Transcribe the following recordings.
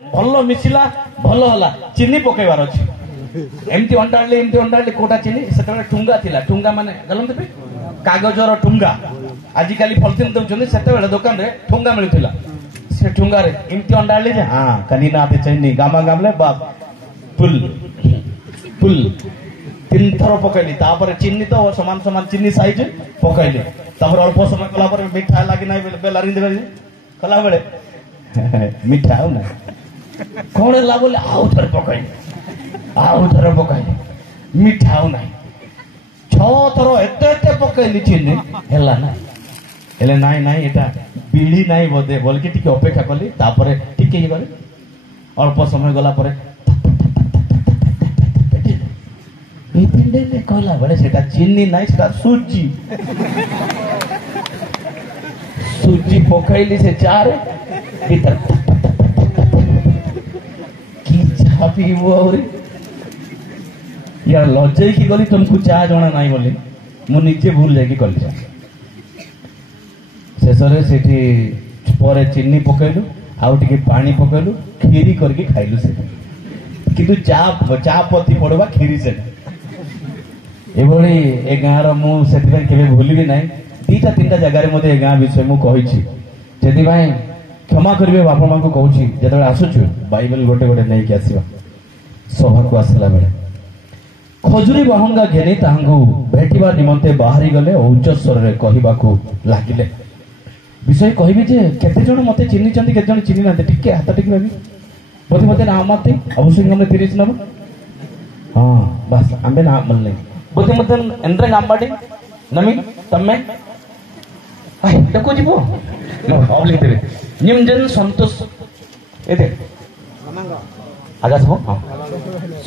ଭଲ ମିଶିଲା ଭଲ ହେଲା ଚିନି ପକେଇବାର ଅଛି ଏମିତି ଅଣ୍ଡାଳି କୋଟା ଚିନି ସେତେବେଳେ ଠୁଙ୍ଗା ଥିଲା ଠୁଙ୍ଗା ମାନେ ଜାଣନ୍ତି କାଗଜର ଠୁଙ୍ଗା ଆଜିକାଲି ପଲିଥିନ୍ ଦଉଛନ୍ତି ସେତେବେଳେ ଦୋକାନରେ ଠୁଙ୍ଗା ମିଳୁଥିଲା ସେ ଠୁଙ୍ଗାରେ ଏମିତି ଅଣ୍ଡାଳି ଯେ ହଁ କାନି ନା ଚିନି ଗାମା ଗାମଲେ ବାପ ପୁଲ ପୁଲ 3 ଥର ପକେଇଲି ତାପରେ ଚିନି ତ ସମାନ ସମାନ ଚିନି ସାଇଜ ପକେଇଲି ତାପରେ ଅଳ୍ପ ସମୟ କଲା ପରେ ମିଠା ଲାଗି ନାହିଁ ବେଲାରି କଲା ବେଳେ ମିଠା ଆଉ ନା କଣ ହେଲା ବୋଲି ଆଉ ଥରେ ପକାଇଲି ମିଠା ଆଉ ନାହିଁ 6 ଥର ଏତେ ପକେଇଲି ଚିନି ହେଲା ନା ହେଲେ ନାଇଁ ଏଟା ବିଳି ନାହିଁ ବୋଧେ ବୋଲିକି ଟିକେ ଅପେକ୍ଷା କଲି ତାପରେ ଟିକେ ଗଲି ଅଳ୍ପ ସମୟ ଗଲା ପରେ କହିଲା ବେଳେ ସେଟା ଚିନି ନାହିଁ ସେଟା ସୁଜି ପକାଇଲି ସେ ଚାରେ ଭିତରେ କି ଚା ପିଇବୁ ଆହୁରି ୟାର ଲଜେଇକି ଗଲି ତୁମକୁ ଚା ଜଣା ନାହିଁ ବୋଲି ମୁଁ ନିଜେ ଭୁଲ ଯାଇକି କଲି ଶେଷରେ ସେଠି ପରେ ଚିନି ପକେଇଲୁ ଆଉ ଟିକେ ପାଣି ପକେଇଲୁ କ୍ଷୀରି କରିକି ଖାଇଲୁ ସେଠି କିନ୍ତୁ ଚା ପତି ପଡବା କ୍ଷୀରି ସେଟା ଏଭଳି ଏ ଗାଁର ମୁଁ ସେଥିପାଇଁ କେବେ ଭୁଲିବି ନାହିଁ 2ଟା 3ଟା ଜାଗାରେ ମୋତେ ଏ ଗାଁ ବିଷୟ ମୁଁ କହିଛି ସେଥିପାଇଁ କ୍ଷମା କରିବେ ବାପା ମାଙ୍କୁ କହୁଛି ଯେତେବେଳେ ଆସୁଛୁ ବାଇବେଲ ଗୋଟେ ନେଇକି ଆସିବା ସଭାକୁ ଆସିଲା ବେଳେ ଖଜୁରୀ ବାହୁଙ୍ଗା ଘେନି ତାହାଙ୍କୁ ଭେଟିବା ନିମନ୍ତେ ବାହାରି ଗଲେ ଉଚ୍ଚ ସ୍ୱରରେ କହିବାକୁ ଲାଗିଲେ ବିଷୟ କହିବି ଯେ କେତେ ଜଣ ମୋତେ ଚିହ୍ନିଛନ୍ତି କେତେ ଜଣ ଚିହ୍ନି ନାହାନ୍ତି ଟିକେ ହାତ ଟିକେ ଭାବି ବୋଧେ ମୋତେ ନା ମତେ ଅବশ্যଇ ଗମେ 30 ନବ ହଁ ବାସ୍ ଆମ୍ବେ ନା ମଲ୍ଲେ बोते मत एंड्रे नाम्बाडी नमी तम्मे आई देखो जीवो नो ऑब्लिक तेरे निमजन संतोष एते आगास हो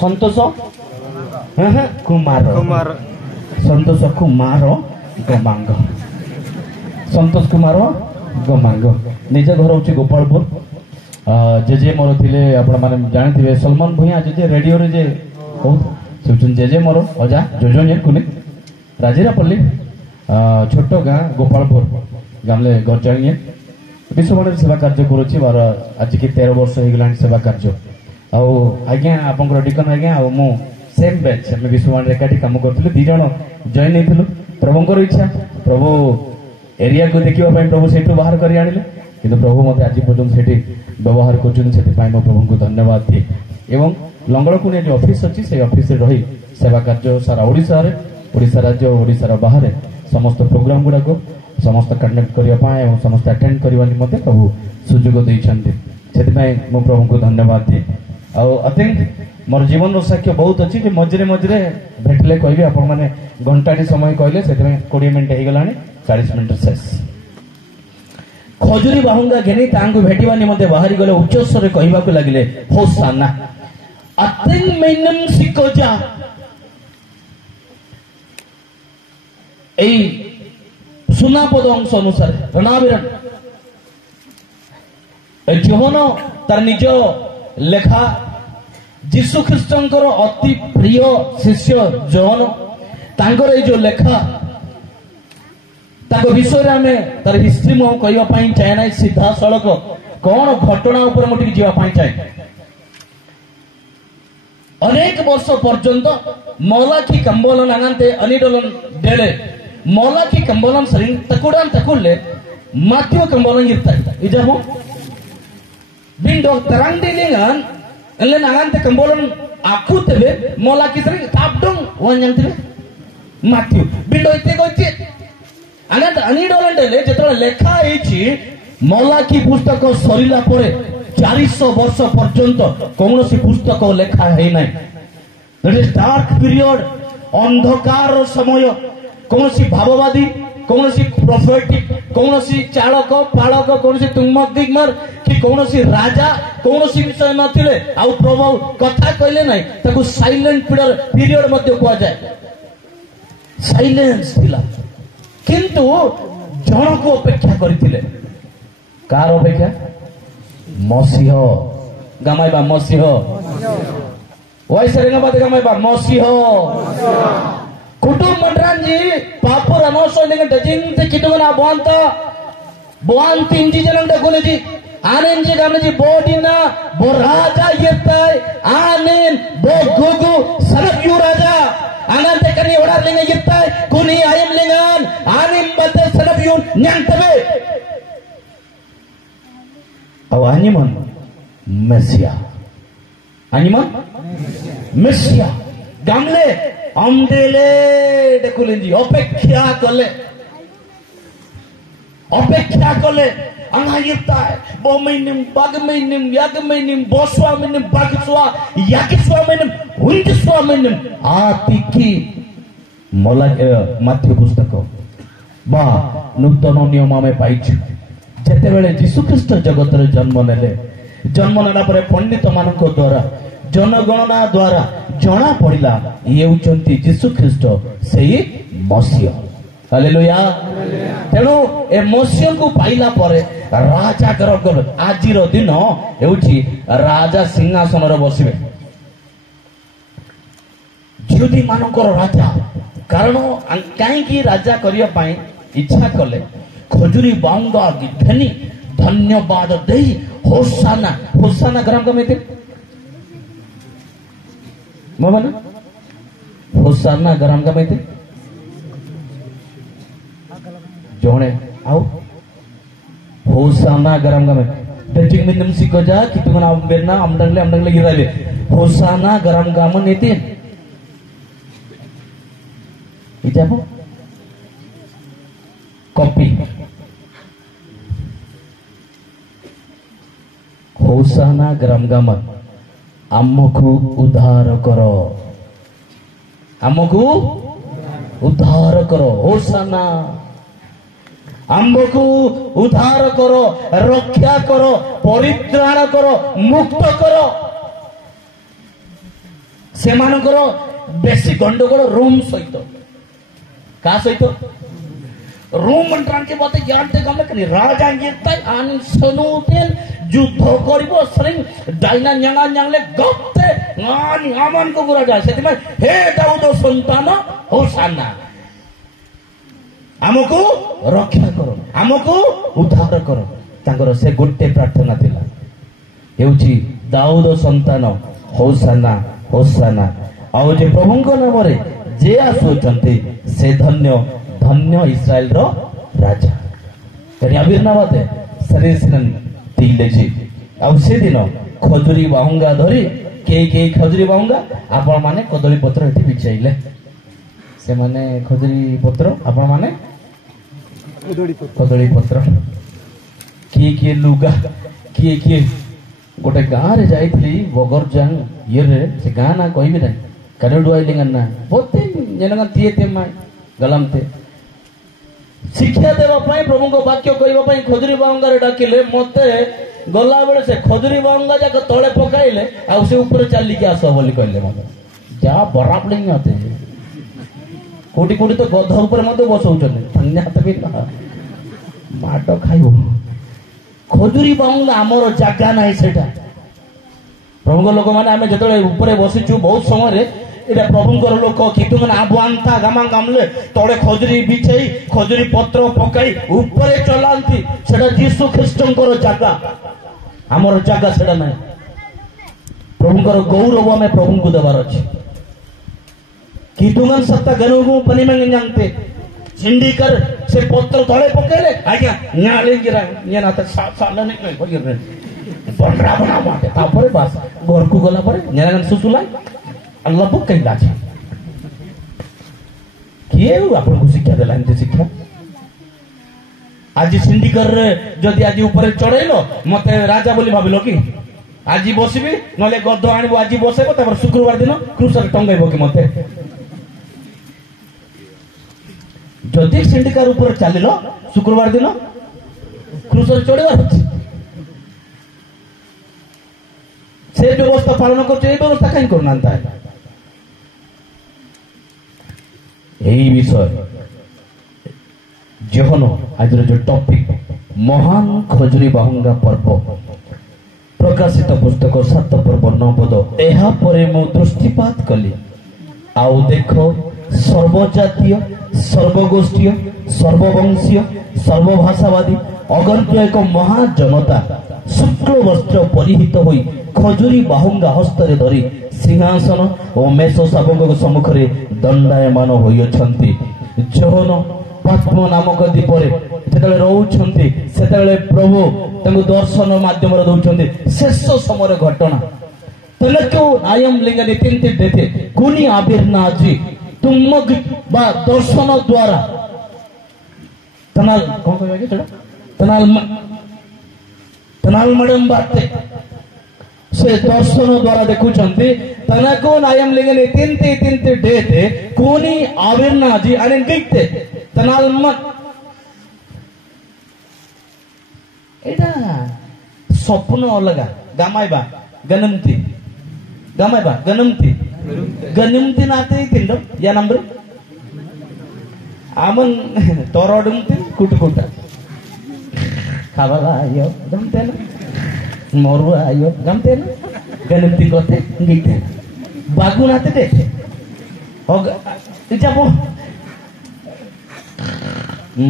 संतोष कुमार संतोष कुमार गमांग संतोष कुमार गमांग निज घर होची गोपालपुर जेजे मोर थिले आपण माने जानिथिबे सलमान भुइया जेजे रेडियो रे जे हो जेजे मोर अजा जोजोने कुने राजिरापल्ली छोट गाँ गोपालपुर गामले गरजाणी विश्ववाणी सेवा कार्य करुच्ची बार आज की 13 वर्ष हो गला सेवा कार्य आज्ञा आप डिकन आज्ञा मु सेम बैच आम विश्ववाणी एकाठी काम करूँ 2 जन जॉइन होती प्रभुंर इच्छा प्रभु एरिया को देखा प्रभु से बाहर कर आनिले कि प्रभु मत आज पर्यटन से व्यवहार कर प्रभु को धन्यवाद दिए एवं लंगड़कुनिया जो ऑफिस अच्छी से ऑफिस रही सेवा कार्य सारा ओडिशा राज्य ओडिशा बाहर समस्त प्रोग्राम गुड़ाक समस्त कंडक्ट करने समस्त अटेंड करने निमंते प्रभु सुजोग देइछन्ते सेतिपय मो प्रभु को धन्यवाद दिए आई थिंक मोर जीवन साक्ष्य बहुत अच्छी मझे मझे भेटले कहबी आपण माने घंटाटी समय कहले सेतिपय 20 मिनिट हो गलानी 40 मिनिट शेष खजुरी बाहुंगा घेनी तांगु भेटिबा निमंते बाहरी गले उच्च स्वर कहबाकू लागिले होसाना अतिन मेनम सिकोजा এই সুনাপদ অংশ অনুসারে রণাবিরণ যোহন তার নিজ লেখা যীশু খ্রিস্টଙ୍କର অতি প্রিয় শিষ্য যোহন তাଙ୍କର এই যে লেখা তাଙ୍କ ବିଷୟରେ ଆମେ ତାର ହିଷ୍ଟ୍ରି ମୁଁ କହିବା ପାଇଁ ଚାହେଁ ନାହିଁ ସିଧାସଳଖ କଣ ଘଟଣା ଉପରେ ମୁଁ ଟିକେ ଯିବା ପାଇଁ ଚାହେଁ अनेक वर्ष पर्यंत मौलाखी कंबोलन अंगंते अनिडोलन डेले मौलाखी कंबोलन सरिंग तकुडान तकुले माथियो कंबोलन इर्ता इजामो बिंडो तरंगडिलिंगन एल्लेन अंगंते कंबोलन आकुतेबे मौलाखी सरिंग तापडों वन्यंतिबे माथियो बिंडो इते गोची अंगंते अनिडोलन डेले जेतोला लेखा हेची मौलाखी पुस्तक सरिला परे 400 वर्ष पर्यंत कौन सी पुस्तक लेखा है ना डार्क पीरियड अंधकार समय कौन सी भाववादी कौन सी प्रोफेटिक कौन सी चालक पालक कौन सी तुमक दिगमर कि कौन सी राजा कौन सी विषय नथिले आ प्रभु कथा कहले नाही ताको साइलेंट पीरियड मध्ये कुआ जाए साइलेंस थिला किंतु जन को अपेक्षा करथिले कार अपेक्षा मसीह गामाइबा मसीह वैसे बात गामाइबा मसीह कुटुंब मंडरांजी पापुर अनोसो लेंगे डजिंग ते कितुगना बोंता बोंती इंजी जनंग दगुने जी Anen je gamle je bodina bo raja yirtai anen bo gugu sanab yu raja anan te kani odar lenga yirtai kuni ayam lengan anim bate sanab yun nyang tabe aw animon Mesia Mesia gamle amdele dekulenji opekya kole anga yirtai bo mainim bag mainim yag mainim boswa mainim bagswa yakiswa mainim hundiswa mainim atiki Matthew पुस्तक बा नूतन नियम आम पाई जितेबले जीशुख्रीष्ट जगत जन्म नेले जन्म नेला पंडित मान द्वारा जनगणना द्वारा जना पड़ा ये होचंती जीशुख्रीष्ट से मसीह हालेलुया तेणु ए मसीह को पाइला परे राजा आज दिन होची राजा सिंहासन रे बसिबे झिउदी मानकर राजा कारण कहीं राजा करिया पाई इच्छा कले खजुरी बांगा गिधनी धन्यवाद देई होसाना ग्राम कमेते मोबना होसाना ग्राम कमेते जोने आओ होसाना ग्राम कमे डेटिंग में नमसी को जा कि तुमना बेरना अमडंगले गिराले होसाना ग्राम गाम नेते इजाबो कॉपी होसाना ग्राम गाम आमको उद्धार करो होसाना आम्बको उद्धार करो रक्षा करो परित्राण करो मुक्त करो से मानकर बेसी गंडगोल रूम सहित का सहित रूम के बात जानते गमले कनी राजा गिरताय आन सनुतेन युद्ध करिवो सरिंग डाइना न्यांगा न्यांगले गप्ते आन आमन को गुरा जाय सेति में हे दाऊद संतान होसाना आमको रक्षा करो आमको उद्धार करो तांकर से गोटे प्रार्थना थिला हेउची दाऊद संतान होसाना होसाना आउ जे प्रभुଙ୍କ नामरे जे आसुचंती से धन्य धन्य इस्राएल रो राजा तेरे आविर्भाव शरीर सिनन तिले जी आउ से दिन खजुरी बाहुंगा धरी के खजुरी बाहुंगा आपण माने कदली पत्र एठी बिछाइले से माने खजुरी पत्र आपण माने कदली पत्र किए लुगा किए गोटे गाँ रे जाइथली बगर जांग ये रे से गाँ ना कहबी ना करेडु आइलिंगन ना बोते जनगन तिए ते मा गलमते शिक्षा देवा पाई प्रभु को वाक्य कहबा पाई खजुरी बाहुंगा रे डाकिले मते गला बेले से खजुरी बाहुंगा जाक तळे पकाइले आ से ऊपर चली के आसो बोली कहले मते जा बराबली आते कोटी कोटी तो गध ऊपर मते बसौचन धन्यवाद भी ना माट खाइबो खजुरी बाहुंगा हमर जागा नाही सेटा प्रभु लोक माने आमे जतले ऊपर बसिचु बहुत समय रे एटा प्रभुंकर लोक कितु माने आबुआंता गामा गामले तळे खजुरी बिछेई खजुरी पत्र पकाई ऊपर चलांती सेटा यीशु ख्रीष्टंकर जागा हमर जागा सेटा नाही प्रभुंकर गौरव में प्रभु को देवार अछि कितु मन सत्ता गनुगु पनी में जानते सिंडिकर से पत्र तळे पकेले आज्ञा न्याले गिरा न्याना त साला नहीं बगिर बनरा बना माटे तापर बस घर को गला पर न्यागन सुसुलाई अल्लाह बुक कैला छे किए आपन को शिक्षा देला एते शिक्षा आज सिंडिकर जदि आज ऊपर चढ़ैलो मते राजा बोली भाबिलो कि आज बसिबी नले गद्द आनिबो आज बसेबो तापर शुक्रवार दिन क्रूसर टंगाइबो कि मते जदि सिंडिकर ऊपर चलिलो शुक्रवार दिन क्रूसर चढ़िबार से व्यवस्था पालन करते व्यवस्था कहीं करना यही विषय जहन आज जो टॉपिक महान खजुरी बाहुंगा पर्व प्रकाशित पुस्तक 7 पर्व 9 पद एहा परे मु दृष्टिपात कली आउ देखो सर्वजातीय सर्वगोष्ठीय सर्ववंशीय सर्वभाषावादी अगंत एक महाजनता शुक्ल वस्त्र परिहित होई खजुरी बाहुंगा हस्तरे धरी सिंहासन और मेष शावक सम्मुखें दंडायमान होइछन्ति। जौन पद्म नामक द्वीपर जेतले रहउछन्ति सेतले प्रभु तंग दर्शन माध्यम दउछन्ति शेष समय घटना तनको आयम लिंग नितिंति देते कुनी आबिर्नाजी तुम बा दर्शन द्वारा तनाल कौन कहबे छड़ा तनाल मडम बाते से दर्शन द्वारा देखुछन्ति तनको आयम लिंग नितिंति तिंति देते कुनी आबिर्नाजी आणि गईते तनाल मत एटा स्वप्न अलगा गामायबा गनमती गामायबा गनमती नाते तिंड या नंबर आमन तोरडुमती कुटकुटा खाबाला आयो गमते ना मोरु आयो गमते ना गनमती कोते गईते बागु नाते दे होग इजाबो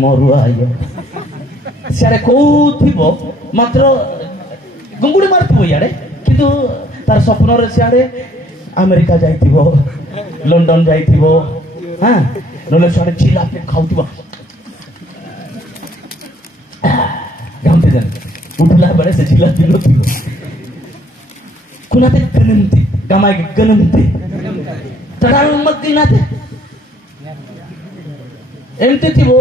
मोरु आयो सियाड़े कौथिबो मात्र गुंगुड़ी मारथिबो याडे किंतु तार स्वप्न रे सियाड़े अमेरिका जाइथिबो लंडन जाइथिबो हां नले सियाड़े जिलापी खाउथिबो गामते जन उठला बड़े से जिलापी लोथिबो कुनाते गनमती गामाय गनमती तडाल मत नाते एमती थिबो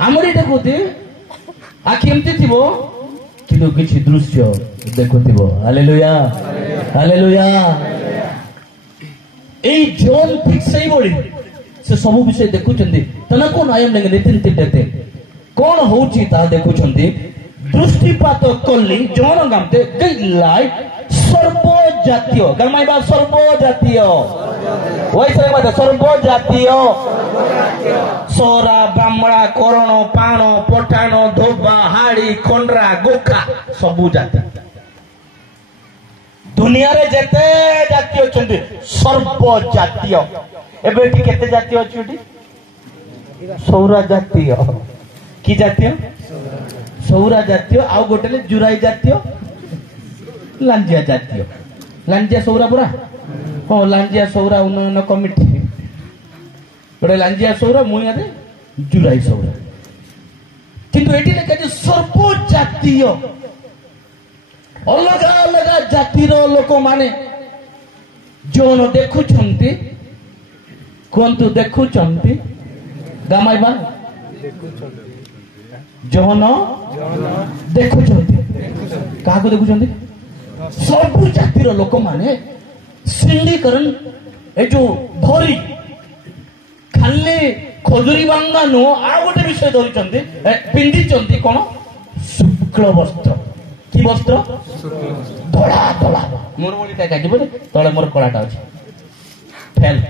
आमरी देखुती आखि एमती थिबो किंतु किछि दृश्य देखुथिबो। Hallelujah hallelujah. एई जोन ठीक सही बोली से सब विषय देखुचंदी तना कोन आयम लेंगे नितिन देते कोन होउची ता देखुचंदी दृष्टिपात कल्ली जोन गामते गइलाई सर्वजातीय गरमाइबा सर्वजातीय वैसे बात सर्वजातीय सोरा ब्राह्मणा करण पाण पठाण धोबा हाड़ी खंडरा गोखा सबु जाति दुनिया रे जेते जाति अछंती सर्वजातीय एबेटी केते जाति अछुटी सौरा जातीय की जातीय सौरा जातीय आ गोटेले जुराई जातीय लांजिया जातीय लांजिया सौरा पुरा हां लांजिया सौरा उन्नयन कमिटी गोटे लांजिया सौरा मुयादे जुराई सौरा किंतु एटी लेखा जे सर्वजातीय अलग अलग जातिर लोक माने जोन देखुछंती कोंतु देखुछंती गामाइबा जोन देखुछंती काको देखुछंती सब जातिर लोक माने सिंडीकरण ए जो धरी खाली खजुरी बांगा नो आ गोटे विषय धरिचंती पिंधिचंती कोन शुक्ल वस्त्र की वस्त्र धड़ा धड़ा मोर बोली ता काकी बोले तळे मोर कलाटा अछि फेल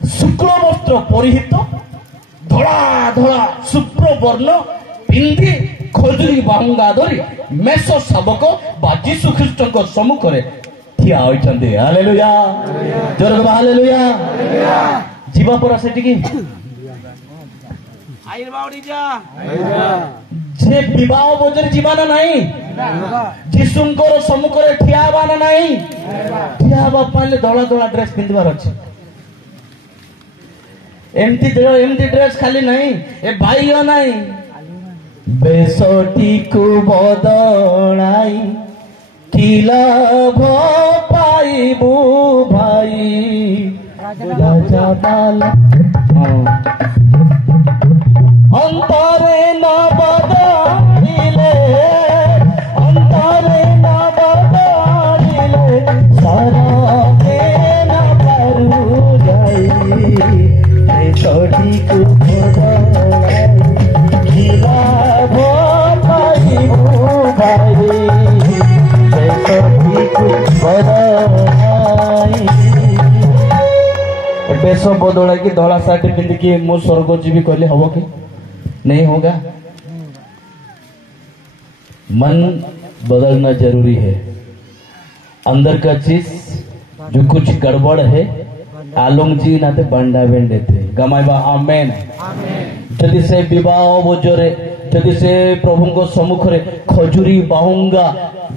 शुक्ल वस्त्र परिहित धड़ा धड़ा शुभ्र वर्ण पिंधि खजुरी बांगा धरी मेष शावक बा यीशु ख्रीष्टଙ୍କ सम्मुखରେ ठिया होइचंती। हालेलुया जोर हालेलुया जीवा पर सेठी की आइर बाउडी जा जे विवाह बोजर जीवाना नाही यीशुଙ୍କର सम्मुखରେ ठिया बाना नाही ठिया बा पाले धळा धळा ड्रेस पिंदबार अछि एमती ड्रेस खाली नहीं ए भाईयो नहीं बेसटी को बदलाई कि लाभ पाइबू भाई राजा बाला अंतरे न बदलिले अंतरे न बदलिले सारा के न करू जाई बेसटी को बदलाई कि लाभ पाइबू भाई बेस बदला की धला सार्ट पिंधि की मो स्वर्ग जीवी कहले हबो कि नहीं होगा। मन बदलना जरूरी है। अंदर का चीज जो कुछ गड़बड़ है आलोंगजी नाते बंडा बेंडे थे गमाइबा आमेन जदि से विवाह बोजरे जदि से प्रभु को सम्मुख रे खजुरी बाहुंगा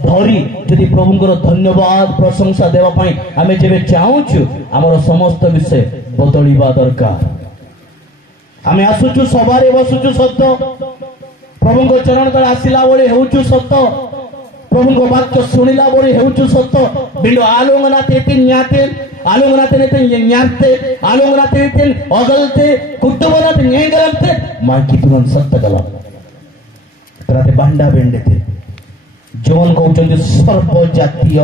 धरी जदि प्रभु को धन्यवाद प्रशंसा देवा पाई आमे जेबे चाहूछु हमर समस्त विषय बदलिबा दरकार आमे आसुछु सबारे बसुछु सत्य प्रभु को चरण तले आसिला बोले हेउछु सत्य प्रभु को वाक्य सुनिला बोले हेउछु सत्य बिंदु आलोंगना तेते न्याते आलोंगना तेते न्याते आलोंगना तेते अगलते कुटुबना ते न्यागलते मा कितुन सत्य गला तराते बांडा बेंडे थे जोन कहउचंदी सर्व जातीय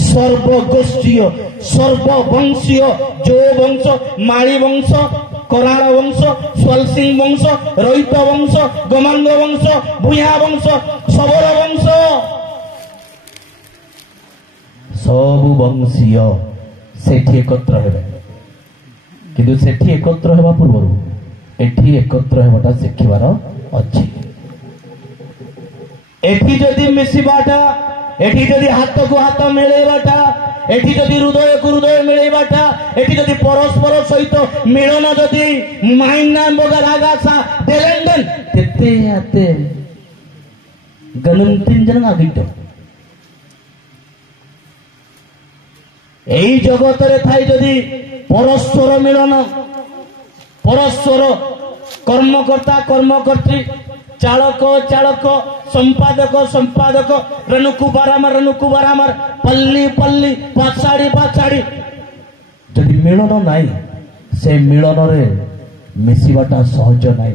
सर्व गोष्ठीय सर्व वंशीय जो वंश माली वंश कराड़ वंश स्वलसिंह वंश रोहित वंश गोमांग वंश भूया वंश सबर वंश सब वंशीय सेठी एकत्र हेबे किंतु सेठी एकत्र हेबा पूर्व एठी एकत्र हेबाटा शिखिबार अछि एठी जदि मिसिबाटा एठी जदि हाथ को हाथ मिलेबाटा एठी जदि हृदय को हृदय मिलेबाटा एठी जदि परस्पर सहित मिलन जदि माइना बगर आगासा देलेंदन तेते आते गनम तीन जन आगितो एई जगत रे थाई जदि परस्पर मिलन परस्पर कर्मकर्ता कर्मकर्त्री चालक चालक संपादक संपादक रनुकु बारामार पल्ली पल्ली पाछाड़ी पाछाड़ी जदि मिलन नाई से मिलन रे मिसिबाटा सहज नाई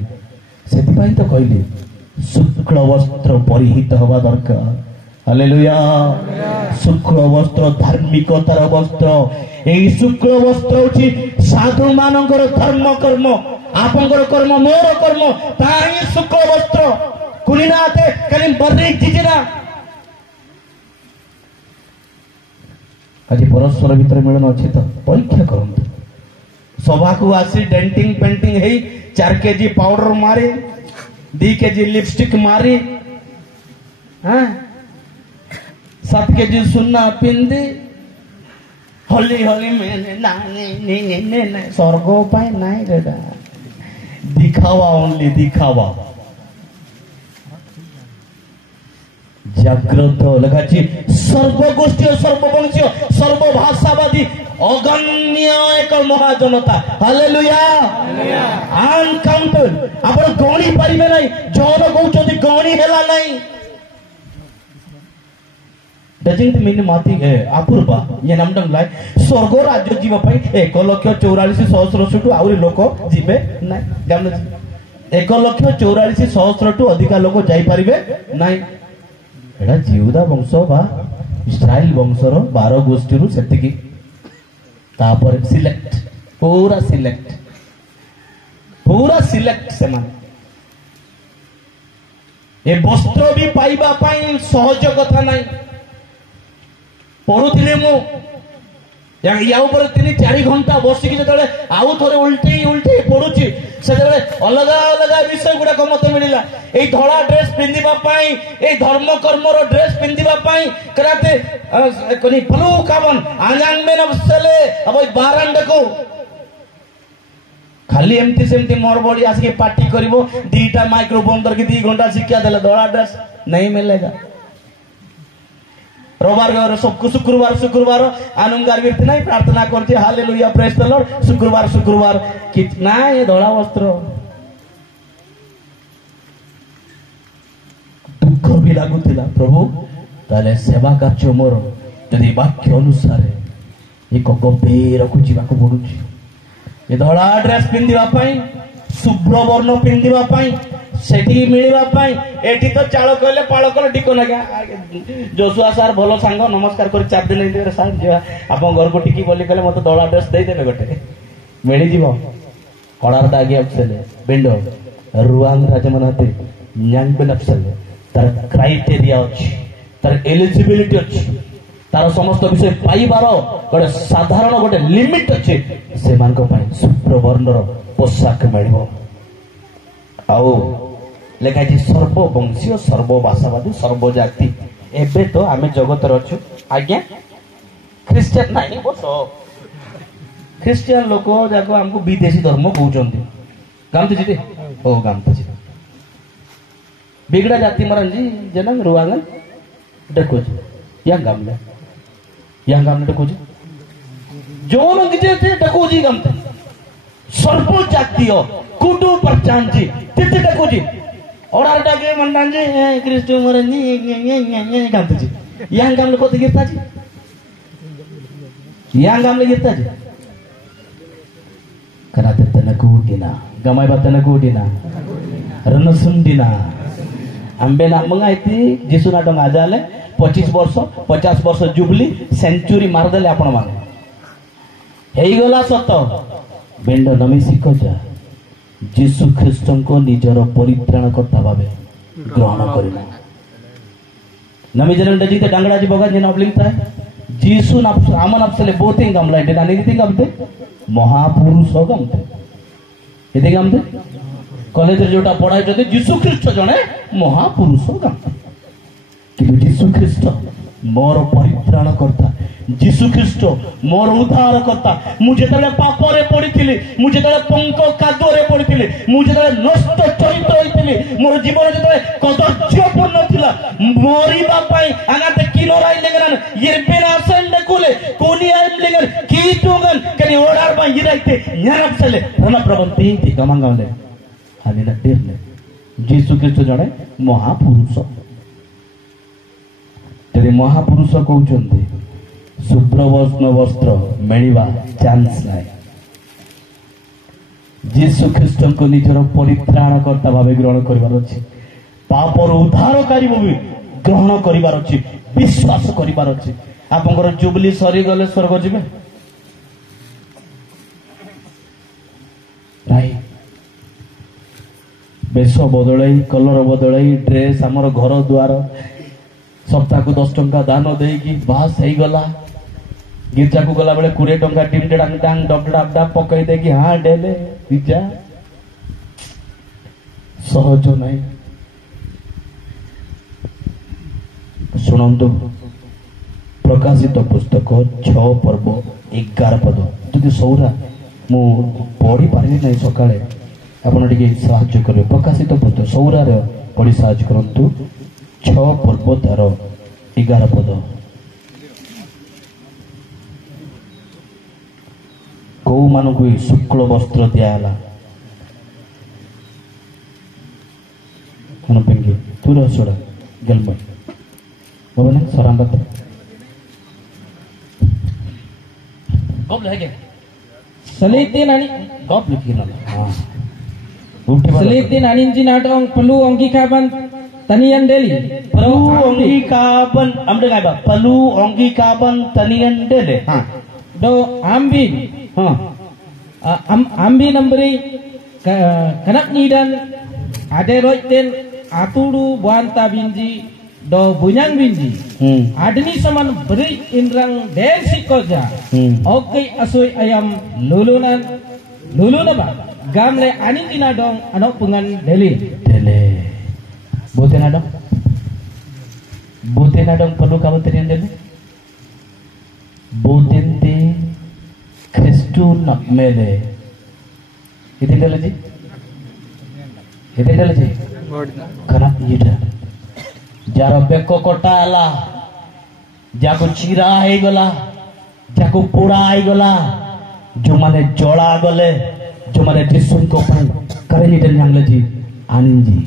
सेति तो कहली शुक्ल वस्त्र परिहित हवा दरकार हालेलुया शुक्ल वस्त्र धार्मिकतार वस्त्र एई शुक्ल वस्त्र होची साधु मानकर धर्म कर्म आपंकर कर्म मोर कर्म ताही शुक्ल वस्त्र कुलीनाते कलिम बर्री जिजिना आज परस्पर भीतर मिलन अच्छी तो परीक्षा करंतु सभा को आसी डेंटिंग पेंटिंग है 4 केजी पाउडर मारी 2 केजी लिपस्टिक मारी हाँ 7 केजी सुन्ना पिंदी होली होली में ना स्वर्गो पाए नहीं रेडा दिखावा ओनली दिखावा जागृत लखाची सर्वगोष्ठीय सर्ववंशीय सर्वभाषावादी अगण्य एक महाजनता हालेलुया अनकाउंटेड आपण गणी पारिबे नाही जन कहउछथि गणी हेला नाही डजंट मीन माती अपूर्वा ये नामडंग लाय स्वर्ग राज्य जीवा पई 1,44,000 टू आउरी लोक जीवे नाही जान 1,44,000 टू अधिका लोक जाई परिबे नाही एडा जिहुदा वंश बा इस्राएल वंशर 12 गोष्ठी रु सेतिकी तापर सिलेक्ट पूरा सिलेक्ट समान ए वस्त्र भी पाइबा पई सहज कथा नाही पढ़ुले मु या ऊपर 3-4 घंटा बसिकी जतले आउ थोरे उल्टी उल्टी पढुची सेतले अलग अलग विषय गुडा को मते मिलिला ए धळा ड्रेस पिंदिबा पाई ए धर्म कर्म रो ड्रेस पिंदिबा पाई कराते कोनी फलु कावन आंजांग में नबसले अब बारांडे को खाली एमती सेमती मोर बॉडी आके पार्टी करिवो 2टा माइक्रोफोन करके 2 घंटा शिक्षा देला धळा ड्रेस नहीं मिलेगा रविवार शुक्रवार आनंदगार कीर्ति नहीं प्रार्थना करती हालेलुया प्रेज द लॉर्ड शुक्रवार कि ना ये धड़ा वस्त्र दुख भी लागुला प्रभु ताले सेवा कार्य मोर जदि वाक्य अनुसार एक गंभीर को जीवाक पड़ुची ये धड़ा ड्रेस पिंदिबा पई शुभ्र वर्ण पिंदिबा पई सेठी मिलिबा पई एठी तो चाଳ कहले पाळ कले टिको ना जोसुआ सार भलो सांग नमस्कार कर 4 दिन इंदे सार जे आपन घर को टिकी बोली कहले मते धड़ा ड्रेस दे देबे गोटे मिली जीवो कडार दागी अपसले बिंडो रुआंग राजमनाते न्यांग बेन अपसले तार क्राइटेरिया अछि तार एलिजिबिलिटी अछि तार समस्त विषय पाइबार गोटे साधारण गोटे लिमिट अछि से मान को पई शुभ्र वर्णर पोशाक मिलिबो आउ लेखाई सर्ववंशीय सर्वभाषावादी सर्वजाति एबे तो आमे जगत अच्छु आज्ञा ख्रिस्टियन नहीं बस ଖ୍ରୀଷ୍ଟିଆନ ଲୋକ ଯାକ ଆମକୁ ବିଦେଶୀ ଧର୍ମ କହୁଛନ୍ତି ଗାମତେ ଯିବେ ଓ ଗାମତେ ଯିବେ बिगड़ा जाती मरण जी जनंग रुआंगन डकुज yang gamle डकुज जो मंगजे थे डकुजी गमते सर्व जातीय कुटु परचांजी तिते डकुजी और आरटा के मंडान जी क्रिस्टो मरण जी गमते जी yang gamle को गिरता जी yang gamle गिरता जी कराते तनकुडिना गमाय बतनकुडिना रनसुंडिना आंबे ना मंगाई जीशु ना डंगा जाले 25 वर्ष 50 वर्ष जुबली सेंचुरी मारदेले आपण माने हेई गला सत बेंड नमी सिख जा जीशु ख्रीस्ट को निजर परित्राणकर्ता भाबे ग्रहण करिना नमी जन जीते डांगड़ा जी बगा जिन अबलिंग था जीशु ना आमन अपसले बोथिंग गमला दे नानी थी गमते महापुरुष गमते एदे गमते कॉलेज जोटा पढ़ाई जदि जीशु ख्रीस्ट जने महापुरुष गमते कि जीशु ख्रीस्ट मोर परित्राण करता जीशु ख्रीस्ट मोर उद्धार करता मुझे तले पापरे पड़ीथिली मुझे तले पंक कादुरे पड़ीथिली मुझे तले नष्ट चरित्र होइथिली मोर जीवन जतले कदर्यपूर्ण थिला मरिबा पई आगाते किनोराई लेगन यरबेना संडे कुले कोनिया लेगन कीटुगन कनी ओडार बा यराइते न्यानपसले रना प्रबंती थी गमंगले हानि न देरले जीशु ख्रीस्ट जने महापुरुष तेरे महापुरुष कहउचंती शुभ्रवर्ण वस्त्र मिलवा चांस ना जीशु ख्रीस्ट को निजर परित्राणकर्ता भाव ग्रहण कर पापर उद्धारकारी भाव ग्रहण कर विश्वास कर आपंकर जुबली सरी गले स्वर्ग जीवे बेश बदल कलर बदल ड्रेस आमर घर द्वार सप्ताह को 10 टंका दान देकी बास हो गला गिरजा को गला बेले 20 टंका टिम डांग डांग डब डब डब पकई दे कि हां डेले पिज्जा सहज नहीं सुनंतु प्रकाशित पुस्तक 6 पर्व 11 पद जदि सौरा मु पढ़ी पारि नहीं सकाळे आपण टिके सहाय्य करिवे प्रकाशित पुस्तक सौरा रे पढ़ी सहाय्य करंतु 6 पर्व तार 11 पद कौ मान को शुक्ल वस्त्र दियाला मन पेंगे तू रसोड़ा गलम बाबा सरांगत गप लगे सलिtin ani गप लिखिना हां सलिtin aninji natung perlu ongki kaban tanian deli perlu ongki kaban amde ngai ba perlu ongki kaban tanian deli ha do ambi ha ambi namberi kanak nidan ade roiten aturu buanta binji do bunyang binji adni saman beri indrang desi koja oke asoi ayam luluna ba gamle anindina dong anok pungan deli boten adong perlu kamu terian deli boten te Kristu nak mele itu dele ji karena ida जार बेक कटाला जाको चिरा है गला जाको पोड़ा है गला जो माने जोड़ा गले जो माने जिसुन को पन करे निटल यांगले जी आनंद जी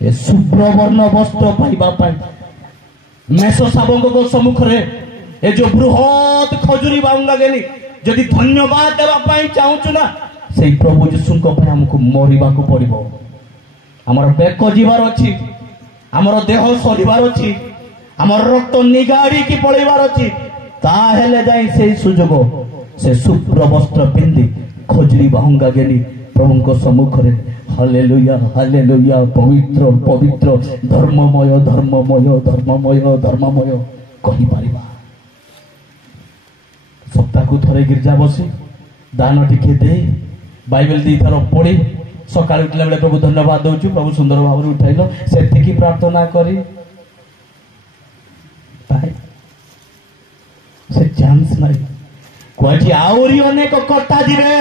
ये शुभ्र वर्ण वस्त्र पाइबा पाई मेसो साबंग को सम्मुख रे ए जो बृहत खजुरी बाउंगा गेली जदि धन्यवाद देबा पाई चाहूछु ना सेई प्रभु जिसुन को पन हमको मरिबा को पड़िबो हमर बेक जीवार अछि आमर देह सरिबार अछि आमर रक्त निगाड़ी की पड़ेबार अछि ताहेले जाई से सुजोग से शुभ्र वस्त्र पिंदी खोजली बाहुंगा गेली प्रभु को सम्मुख रे हालेलुया हालेलुया पवित्र पवित्र धर्ममय धर्ममय धर्ममय धर्ममय कहि परिबा सप्ताह को थरे गिरजा बसी दान टिके दे बाइबल दी थर पढ़ी सकाळ उठला बेले प्रभु धन्यवाद दउछु प्रभु सुंदर भाव उठाइलो सेति की प्रार्थना करी पाए से चांस नहीं କୁହାଛି ଆହୁରି ଅନେକ କଟା ଯିବେ,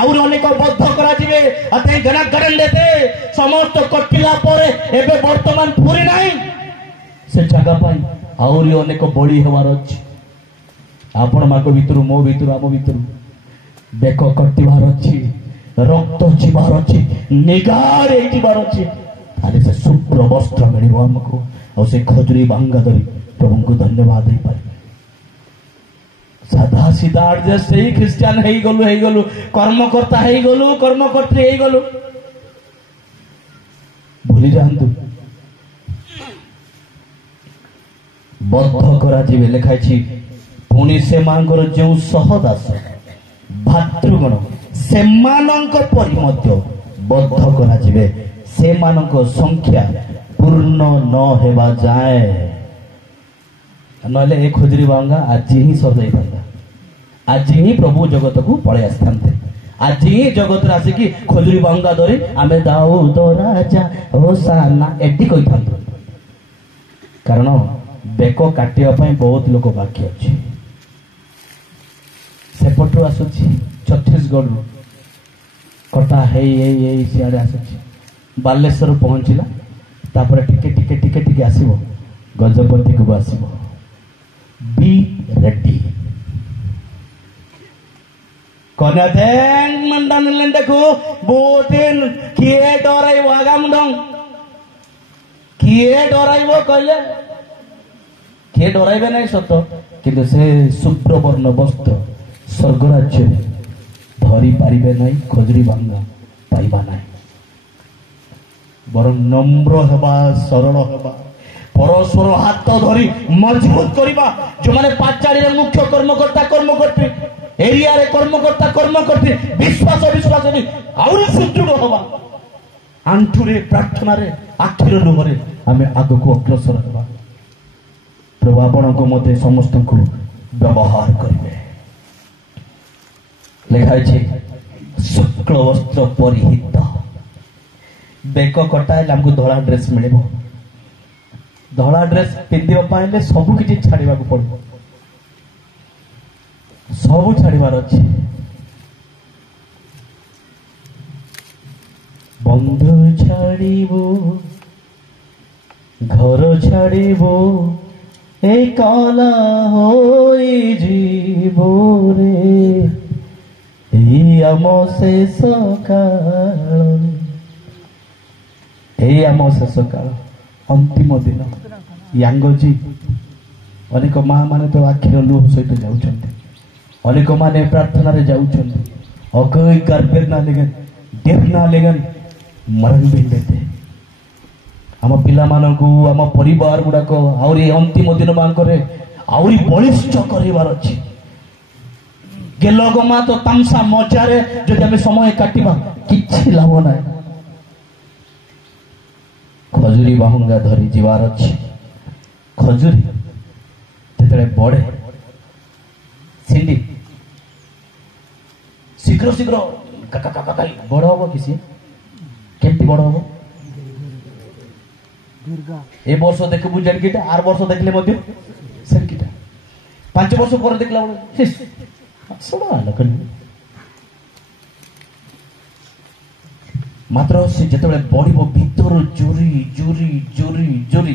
ଆହୁରି ଅନେକ ବଦ୍ଧ କରାଯିବେ। ଜଣା ଦେତେ ସମସ୍ତ କଟିଲା ପରେ ଏବେ ବର୍ତ୍ତମାନ ପୁରୀ ନାହିଁ, ସେ ଜାଗା ପାଇଁ ଆହୁରି ଅନେକ ବଳି ହେବାର ଅଛି। ଆପଣ ମାଙ୍କ ଭିତରୁ, ମୋ ଭିତରୁ, ଆମ ଭିତରୁ ବେକ କଟିବାର ଅଛି, ରକ୍ତ ଯିବାର ଅଛି, ନିଗାର ହେଇଯିବାର ଅଛି। ଆରେ ସେ ଶୁଭ୍ର ବସ୍ତ୍ର ମିଳିବ ଆମକୁ, ଆଉ ସେ ଖଜୁରୀ ଭାଙ୍ଗା ଧରି ପ୍ରଭୁଙ୍କୁ ଧନ୍ୟବାଦ ଦେଇପାରିବେ। ସାଧା ସିଧା ଆଡଜଷ୍ଟ ହେଇ ଖ୍ରୀଷ୍ଟିଆନ ହେଇଗଲୁ, କର୍ମକର୍ତ୍ତା ହେଇଗଲୁ, କର୍ମକର୍ତ୍ରୀ ହେଇଗଲୁ, ଭୁଲି ଯାଆନ୍ତୁ। ବଦ୍ଧ କରାଯିବେ ଲେଖାଇଛି। ପୁଣି ସେମାନଙ୍କର ଯେଉଁ ସହଦାସ ଭାତୃଗଣ ସେମାନଙ୍କ ପରି ମଧ୍ୟ ବଦ୍ଧ କରାଯିବେ, ସେମାନଙ୍କ ସଂଖ୍ୟା ପୂର୍ଣ୍ଣ ନ ହେବା ଯାଏ। ନହେଲେ ଏ ଖଜୁରୀ ଭାଙ୍ଗା ଆଜି ହିଁ ସରିଯାଇଥାନ୍ତା, ଆଜି ହିଁ ପ୍ରଭୁ ଜଗତକୁ ପଳେଇ ଆସିଥାନ୍ତେ, ଆଜି ହିଁ ଜଗତରେ ଆସିକି ଖଜୁରୀ ଭାଙ୍ଗା ଧରି ଆମେ ଦାଉଦ ରାଜା ହୋସାନା ଏଠି କହିଥାନ୍ତୁ। କାରଣ ବେକ କାଟିବା ପାଇଁ ବହୁତ ଲୋକ ବାକି ଅଛି। ସେପଟୁ ଆସୁଛି, ଛତିଶଗଡ଼ରୁ କଟା ହେଇ ସିଆଡ଼େ ଆସୁଛି, ବାଲେଶ୍ୱର ପହଞ୍ଚିଲା, ତାପରେ ଟିକେ ଟିକେ ଟିକେ ଟିକେ ଆସିବ ଗଜପତିକୁ ଆସିବ। ବି ରେଡି। କନ୍ୟାଦେନ ମଣ୍ଡାକୁ ବହୁଦିନ କିଏ ଡରାଇବ? ଆଗାମୁଣ୍ଡ କିଏ ଡରାଇବ କହିଲେ? କିଏ ଡରାଇବେ ନାହିଁ ସତ, କିନ୍ତୁ ସେ ଶୁଭ୍ରବର୍ଣ୍ଣ ବସ୍ତ୍ର ସ୍ୱର୍ଗରାଜ୍ୟରେ ଧରି ପାରିବେ ନାହିଁ, ଖଜୁରୀ ଭାଙ୍ଗା ପାଇବା ନାହିଁ। ବରଂ ନମ୍ର ହେବା, ସରଳ ହେବା, ପରସ୍ପର ହାତ ଧରି ମଜବୁତ କରିବା। ଯେଉଁମାନେ ପାଚାଳିରେ ମୁଖ୍ୟ କର୍ମକର୍ତ୍ତା ଏରିଆରେ କର୍ମକର୍ତ୍ତା ବିଶ୍ୱାସ ଆହୁରି ସୁଦୃଢ଼ ହେବା। ଆଣ୍ଠୁରେ, ପ୍ରାର୍ଥନାରେ, ଆଖିର ଲୁହରେ ଆମେ ଆଗକୁ ଅଗ୍ରସର ହେବା। ପ୍ରଭୁ ଆପଣଙ୍କ ମତେ ସମସ୍ତଙ୍କୁ ବ୍ୟବହାର କରିବେ। ଲେଖାଇଛି ଶୁକ୍ଳ ବସ୍ତ୍ର ପରିହିତ। ବେକ କଟା ହେଲେ ଆମକୁ ଧଳା ଡ୍ରେସ୍ ମିଳିବ। ଧଳା ଡ୍ରେସ୍ ପିନ୍ଧିବା ପାଇଁ ହେଲେ ସବୁ କିଛି ଛାଡ଼ିବାକୁ ପଡ଼ିବ, ସବୁ ଛାଡ଼ିବାର ଅଛି। ବନ୍ଧୁ ଛାଡ଼ିବୁ, ଘର ଛାଡ଼ିବୁ, এই কলা হইଯିব রে, এই ଆମ ଶେଷ କାଳ, এই ଆମ ଶେଷ କାଳ, ଅନ୍ତିମ ଦିନ। ୟାଙ୍ଗଜି ଅନେକ ମା ମାନେ ତ ଆଖିର ଲୁହ ସହିତ ଯାଉଛନ୍ତି, ଅନେକ ମାନେ ପ୍ରାର୍ଥନାରେ ଯାଉଛନ୍ତି। ଅଗଇ ଗାର୍ବେର ନା ଲେଗନ୍, ଡେର ନା ଲେଗନ୍, ମରଣ ବି ଦେତେ। ଆମ ପିଲାମାନଙ୍କୁ, ଆମ ପରିବାର ଗୁଡାକ ଆହୁରି ଅନ୍ତିମ ଦିନ ମାନଙ୍କରେ ଆହୁରି ବଳିଷ୍ଠ କରିବାର ଅଛି। ଗେଲଗମା ତ ତାମସା ମଜାରେ ଯଦି ଆମେ ସମୟ କାଟିବା କିଛି ଲାଭ ନାହିଁ। ଖଜୁରୀ ବାହୁଙ୍ଗା ଧରି ଯିବାର ଅଛି। ଖଜୁରୀ ଯେତେବେଳେ ବଢେ, ସିଣ୍ଡି ଶୀଘ୍ର ଶୀଘ୍ର ବଡ ହବ କି? ସିଏ କେମିତି ବଡ ହବ? ଏ ବର୍ଷ ଦେଖିବୁ ଯେଡକିଟା, ଆର ବର୍ଷ ଦେଖିଲେ ମଧ୍ୟ ସେଡକିଟା, 5 ବର୍ଷ ପରେ ଦେଖିଲା ମାତ୍ର ସେ ଯେତେବେଳେ ବଢିବ ଭିତରୁ ଜୋରି ଜୋରି ଜୋରି ଜୋରି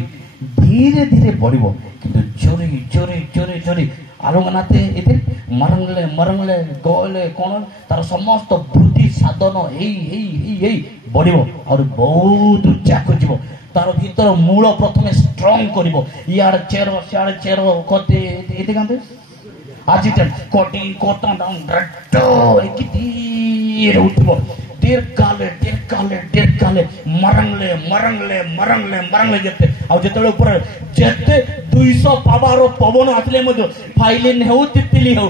ଧୀରେ ଧୀରେ ବଢିବ, କିନ୍ତୁ ଜୋରି ଜୋରି ଜୋରି ଜୋରି ଆଲୋକନାଥେ ଏତେ ମରଙ୍ଗଲେ ଗଲେ କଣ ତାର ସମସ୍ତ ବୃଦ୍ଧି ସାଧନ ହେଇ ବଢିବ, ଆହୁରି ବହୁତ ଉଚ୍ଚାକୁ ଯିବ। ତାର ଭିତର ମୂଳ ପ୍ରଥମେ ଷ୍ଟ୍ରଙ୍ଗ କରିବ। ଇଆଡେ ଚେର ସିଆଡେ ଚେର କତେ ଏତେ କାନ୍ତେ ଆଜି କଟି କଟା ହେଇକି ଧୀରେ ଉଠିବ। ଦୀର୍ଘାଲେ ମରଙ୍ଗଲେ ଯେତେ, ଆଉ ଯେତେବେଳେ ଉପରେ ଯେତେ 200 ପାବାର ପବନ ଆସିଲେ ମଧ୍ୟ ଫାଇଲିନ ହେଉ ତିତିଲି ହେଉ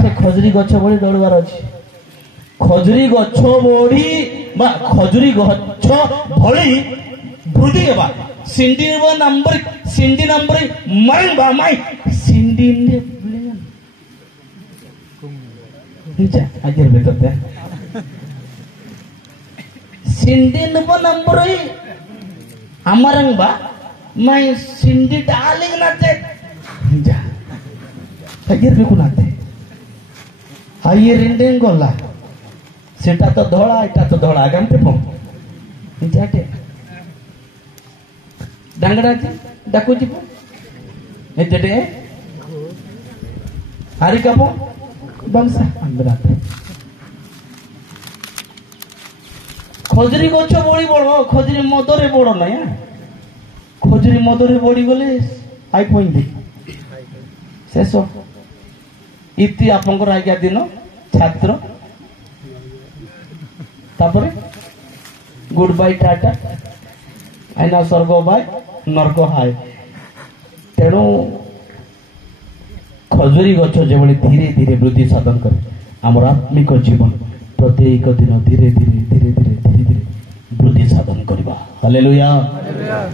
ସେ ଖଜୁରୀ ଗଛ ଭଳି ଦୌଡ଼ିବାର ଅଛି। ଖଜୁରୀ ଗଛ ବଢି ବା ଖଜୁରୀ ଗଛ ଭଳି ବୃଦ୍ଧି ହେବା। ସିଣ୍ଡି ନମ୍ବର ମାଇ ସିଣ୍ଡି ଆଗের ভেতরতে সিন্ডি নব নম্বর Amarang ba? May sindi darling natin. Ja. Hayir bi kunate. Hayir indeng gola. Seta to dhola, eta to dhola. Agam te pom. Jate. Dangada ji, daku ji pom. Jate. Hari kapo? Bangsa ambenate. ଖଜୁରୀ ଗଛ ବଢି ବଡ ଖଜୁରୀ ମଦରେ ବଡ ନାଇଁ ଖଜୁରୀ ମଦରେ ବଢି ଗଲେ ଆଇ ପଇଁଦି ଶେଷ ଇତି ଆପଣଙ୍କର ଆଜ୍ଞା ଦିନ ଛାତ୍ର ତାପରେ ଗୁଡ୍ ବାଇ ଟାଟା ଆଇନା ସ୍ୱର୍ଗ ବାଇ ନର୍କ ହାଏ ତେଣୁ ଖଜୁରୀ ଗଛ ଯେଭଳି ଧୀରେ ଧୀରେ ବୃଦ୍ଧି ସାଧନ କରେ ଆମର ଆତ୍ମିକ ଜୀବନ ପ୍ରତ୍ୟେକ ଦିନ ଧୀରେ ଧୀରେ ଧୀରେ ଧୀରେ ଧୀରେ ଧୀରେ ବୃଦ୍ଧି ସାଧନ କରିବା ହାଲେଲୁୟା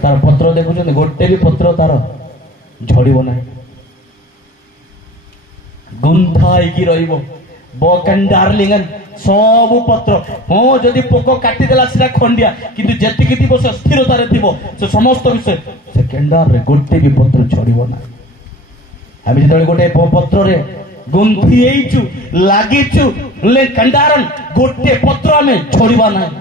ତାର ପତ୍ର ଦେଖୁଛନ୍ତି ଗୋଟେ ବି ପତ୍ର ତାର ଝଡ଼ିବ ନାହିଁ ଗୁନ୍ଥା ହେଇକି ରହିବ ବକ୍ ଆଣ୍ଡ ଡାର୍ଲିଂ ସବୁ ପତ୍ର ହଁ ଯଦି ପୋକ କାଟିଦେଲା ସେଟା ଖଣ୍ଡିଆ କିନ୍ତୁ ଯେତିକି ଥିବ ସେ ସ୍ଥିରତାରେ ଥିବ ସେ ସମସ୍ତ ବିଷୟ ସେ କେଣ୍ଡାରରେ ଗୋଟେ ବି ପତ୍ର ଝଡ଼ିବ ନାହିଁ ଆମେ ଯେତେବେଳେ ଗୋଟେ ପତ୍ରରେ ଗୁନ୍ଥି ହେଇଛୁ ଲାଗିଛୁ କେଣ୍ଡାର ଗୋଟେ ପତ୍ର ଆମେ ଛଡ଼ିବା ନାହିଁ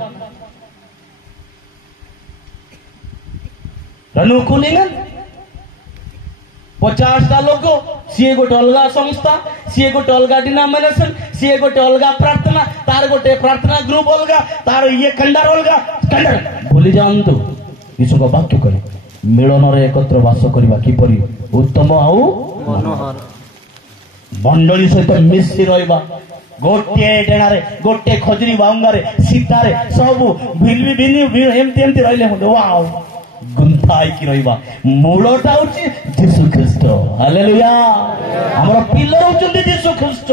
ରଣକୁଲିଙ୍ଗନ 50ଟା ଲୋକ ସିଏ ଗୋଟେ ଅଲଗା ସଂସ୍ଥା ସିଏ ଗୋଟେ ଅଲଗା ଡିନୋମିନେସନ ସିଏ ଗୋଟେ ଅଲଗା ପ୍ରାର୍ଥନା ତାର ଗୋଟେ ପ୍ରାର୍ଥନା ଗ୍ରୁପ ଅଲଗା ତାର ଇଏ କେଣ୍ଡାର ଅଲଗା କେଣ୍ଡାର ଭୁଲି ଯାଆନ୍ତୁ ଯୀଶୁଙ୍କ ବାକ୍ୟ କରେ ମିଳନରେ ଏକତ୍ର ବାସ କରିବା କିପରି ଉତ୍ତମ ଆଉ ମନୋହର ମଣ୍ଡଳୀ ସହିତ ମିଶି ରହିବା ଗୋଟିଏ ଡେଣାରେ ଗୋଟିଏ ଖଜୁରୀ ବାଉଙ୍ଗାରେ ସୀତାରେ ସବୁ ଏମିତି ଏମିତି ରହିଲେ ୱାଓ ଗୁନ୍ଥା ହେଇକି ରହିବା ମୂଳଟା ହଉଛି ଯୀଶୁ ଖ୍ରୀଷ୍ଟ ହାଲେଲୁୟା ଆମର ପିଲର ହଉଛନ୍ତି ଯୀଶୁ ଖ୍ରୀଷ୍ଟ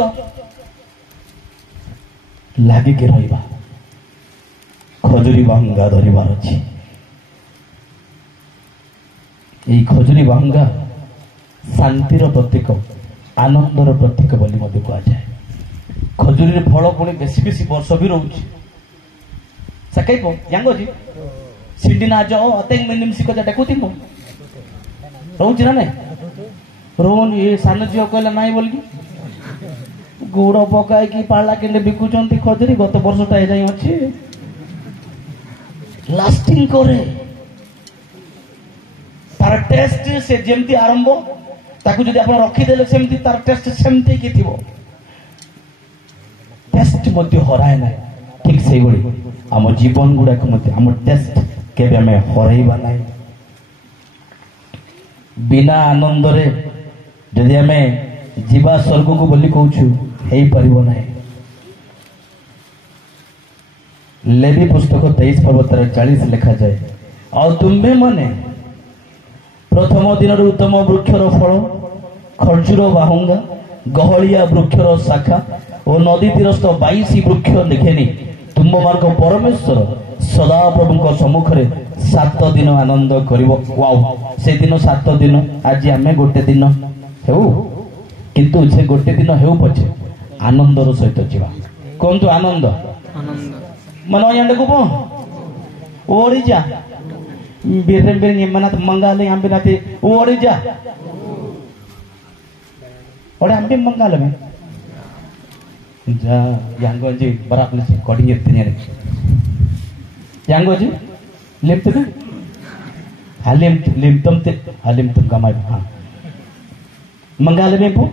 ଲାଗିକି ରହିବା ଖଜୁରୀ ବାହୁଙ୍ଗା ଧରିବାର ଅଛି ଏଇ ଖଜୁରୀ ବାହୁଙ୍ଗା ଶାନ୍ତିର ପ୍ରତୀକ ଆନନ୍ଦର ପ୍ରତୀକ ବୋଲି ମଧ୍ୟ କୁହାଯାଏ ଖଜୁରୀର ଫଳ ପୁଣି ବେଶୀ ବେଶୀ ବର୍ଷ ବି ରହୁଛି ସାକାଇବ ଜାଙ୍ଗଜି ସିଣ୍ଡିନା ଯ ଅତେଙ୍ଗ ମିନିମସି କଥା ଦେଖୁଥିବ ରହୁଛି ନା ନାଇଁ ରହୁନି ଏ ସାନ ଝିଅ କହିଲା ନାଇଁ ବୋଲିକି ଗୁଡ଼ ପକାଇକି ପାଲା କେଣ୍ଡେ ବିକୁଛନ୍ତି ଖଜୁରୀ ଗତ ବର୍ଷଟା ଏ ଯାଇ ଅଛି ଲାଷ୍ଟିଂ କରେ ତାର ଟେଷ୍ଟ ସେ ଯେମିତି ଆରମ୍ଭ ତାକୁ ଯଦି ଆପଣ ରଖିଦେଲେ ସେମିତି ତାର ଟେଷ୍ଟ ସେମିତି କି ଥିବ ଟେଷ୍ଟ ମଧ୍ୟ ହରାଏ ନାହିଁ ଠିକ ସେଇଭଳି ଆମ ଜୀବନ ଗୁଡାକ ମଧ୍ୟ ଆମ ଟେଷ୍ଟ କେବେ ଆମେ ହରାଇବା ନାହିଁ ବିନା ଆନନ୍ଦରେ ଯଦି ଆମେ ଯିବା ସ୍ୱର୍ଗକୁ ବୋଲି କହୁଛୁ ହେଇପାରିବ ନାହିଁ ଲେବି ପୁସ୍ତକ 23:40 ଲେଖାଯାଏ ଆଉ ତୁମ୍ଭେ ମାନେ ପ୍ରଥମ ଦିନରୁ ଉତ୍ତମ ବୃକ୍ଷର ଫଳ ଖଜୁର ବାହୁଙ୍ଗା ଗହଳିଆ ବୃକ୍ଷର ଶାଖା ଓ ନଦୀ ତୀରସ୍ଥ 22 ବୃକ୍ଷ ଦେଖେନି ତୁମମାନଙ୍କ ପରମେଶ୍ୱର ସଦାପ୍ରଭୁଙ୍କ ସମ୍ମୁଖରେ 7 ଦିନ ଆନନ୍ଦ କରିବ ୱାଓ ସେଦିନ 7 ଦିନ ଆଜି ଆମେ ଗୋଟେ ଦିନ ହେଉ କିନ୍ତୁ ସେ ଗୋଟେ ଦିନ ହେଉ ପଛେ ଆନନ୍ଦର ସହିତ ଯିବା କୁହନ୍ତୁ ଆନନ୍ଦ ମନ ୟାଣ୍ଡକୁ ପో ଓଡିଯା बेरम बेर निम्मनाथ मंगाले हम बिनाते ओड़े जा ओड़े हम भी मंगाले में जा यांगो जी बराबर से कोडिंग इतने नहीं यांगो जी लिप्त ना हालिम तुम कमाई हाँ मंगाले में पो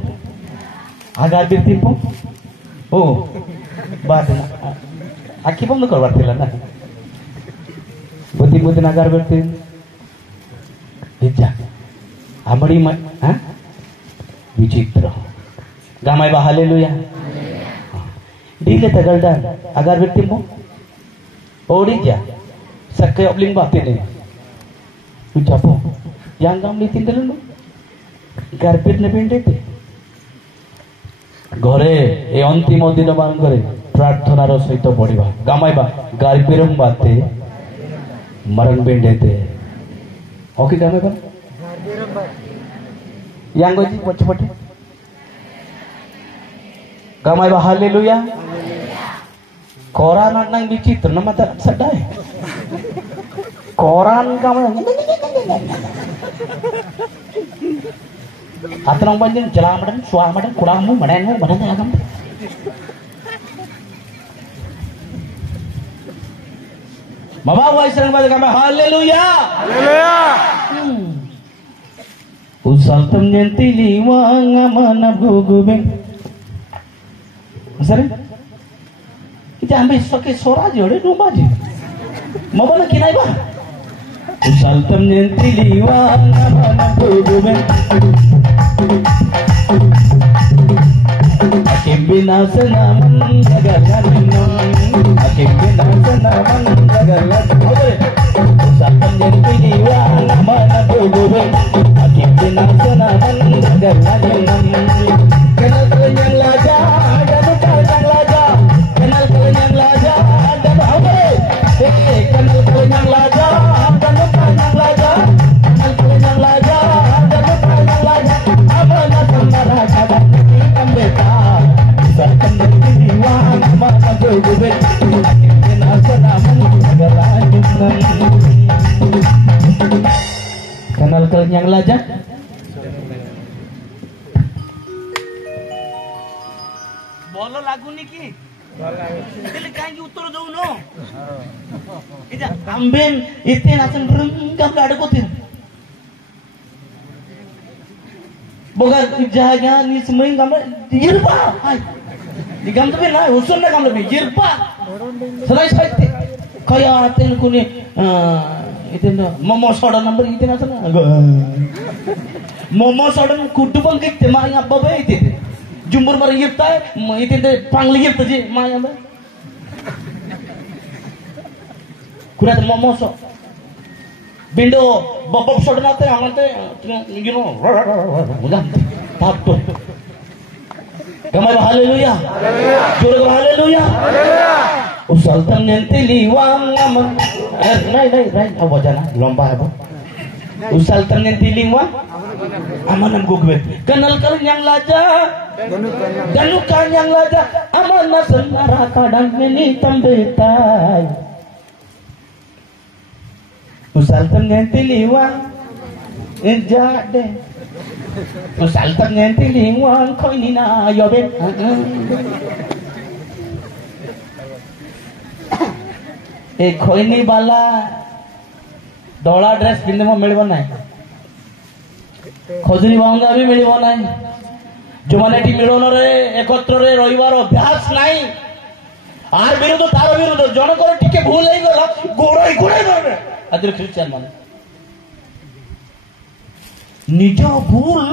आगार बिरती पो ओ बात आखी बंद करवार थिला ना बुद्धि बुद्धि नगर बैठते इच्छा आमड़ी मत हाँ विचित्र गामाई बा हालेलुया डीले तगलडा अगर बैठती मो ओड़ी जा सक्के अपलिंग बातें नहीं इच्छा पो yang gam litin dulu garpet ne pendete घरे ए अंतिम दिन मानकरे प्रार्थनार सहित पढ़ा गामाइबा गार्पिरम बाते मरण बेंडेते ओके गामाइबा यांगोजी पछपटे गामाइबा हालेलुया कोरा नंग विचित्र न मत सडाय koran kamu atrang banjir jalan madan suah madan kurangmu madanmu madan agam mama wa isang balik kami haleluya usal temnyenti liwang amana gugubeng sare kita ambil soke sora jode rumah je mau nak kinai ba usal temnyenti liwang amana gugubeng akim binasana manjagalanam akim binasana manjagalanam usal temnyenti liwang amana gugubeng akim binasana manjagalanam kenal kenyang laja dan kenyang laja kenal kenyang laja dan apa kenal kenyang laja dan kenyang laja kenal kenyang laja dan kenyang laja amana samara kadan ambeta sarkan diwan mana jogobe akhirnya sanam garajunan kenal kenyang laja बोलो लागू नहीं की दिल कांगी उत्तर दो no इधर आंबेन इतने नाचन रंगम लाड़ को थे बोगा जागा निस्मयिंग काम यिरपा di gam tapi lah usul dah gam lebih yirpa selai selai kaya aten kuni itu dah momo soda number itu nasa momo soda kudu bangkit tema yang apa baik itu jumbur mari yirta itu dah pangli yirta je maya dah kurat momo so bindo bob soda nate angante you know mudah tahap tu Kamay ba haleluya? Juro ka haleluya? Usal temnyenti liwang aman. Nay, awajan na, lomba ba? Usal temnyenti liwang aman am gugwe. Kenal kanyang laja, danu kanyang laja, aman na senara kadang meni tambetay. Usal temnyenti liwang enjade. Usal temnyenti liwang koi ni na yobe. एक खोइनी वाला धोला dress पिंधे में मिलवा नहीं खजुरी बांगा भी मिलवा नहीं जो माने टी मिलोन रे एकत्र रे रविवार अभ्यास नहीं आर विरुद्ध तार विरुद्ध जन को टिके भूल नहीं गला गोड़ाई करे अदर क्रिश्चियन माने निज भूल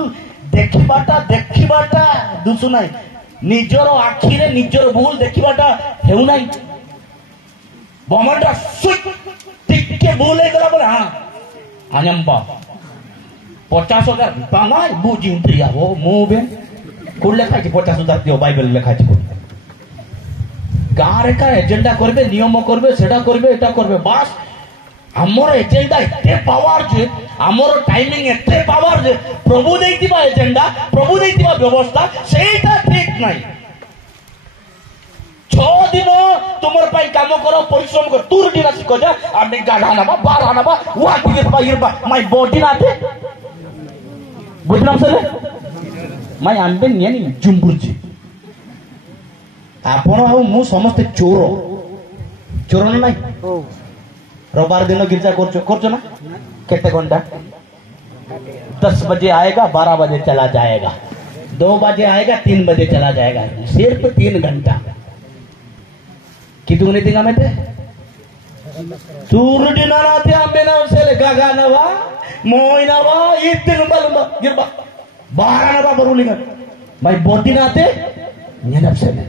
देखिबाटा दुसु नहीं निजर आखि रे निजर भूल देखिबाटा हेउ नहीं बमंडा सुट टिके बोले गला बोले हाँ आनंबा 50,000 बांगाई बुझी उठिया वो मुँह कुल लेखा ची 50,000 दियो बाइबल लेखा ची कुल गारे का एजेंडा करबे नियम करबे सेटा करबे एटा करबे बास हमर एजेंडा एते पावर जे हमर टाइमिंग एते पावर जे प्रभु देइतिबा एजेंडा प्रभु देइतिबा व्यवस्था सेटा ठीक नाही 6 दिन तुमर पाई काम करो परिश्रम कर तूर दिना सिको जा आमी गाढ़ा ना बा बारा ना बा वा टिके बा यिरबा माय बॉडी नाते बुझनाम सले माय आंबे नियानी जुंबुरजी आपण आ मु समस्त चोर ना नाही रविवार दिन गिरजा करछो ना केते घंटा 10 बजे आएगा 12 बजे चला जाएगा 2 बजे आएगा 3 बजे चला जाएगा सिर्फ 3 घंटा कितु ने तिंगा मेते सूरडी नाते आंबेना उसेले गागा नवा मोइना बा इतिन बलुंबा गिरबा बाराना बा बरुलिंग माय बोटी नाते नेनपसेले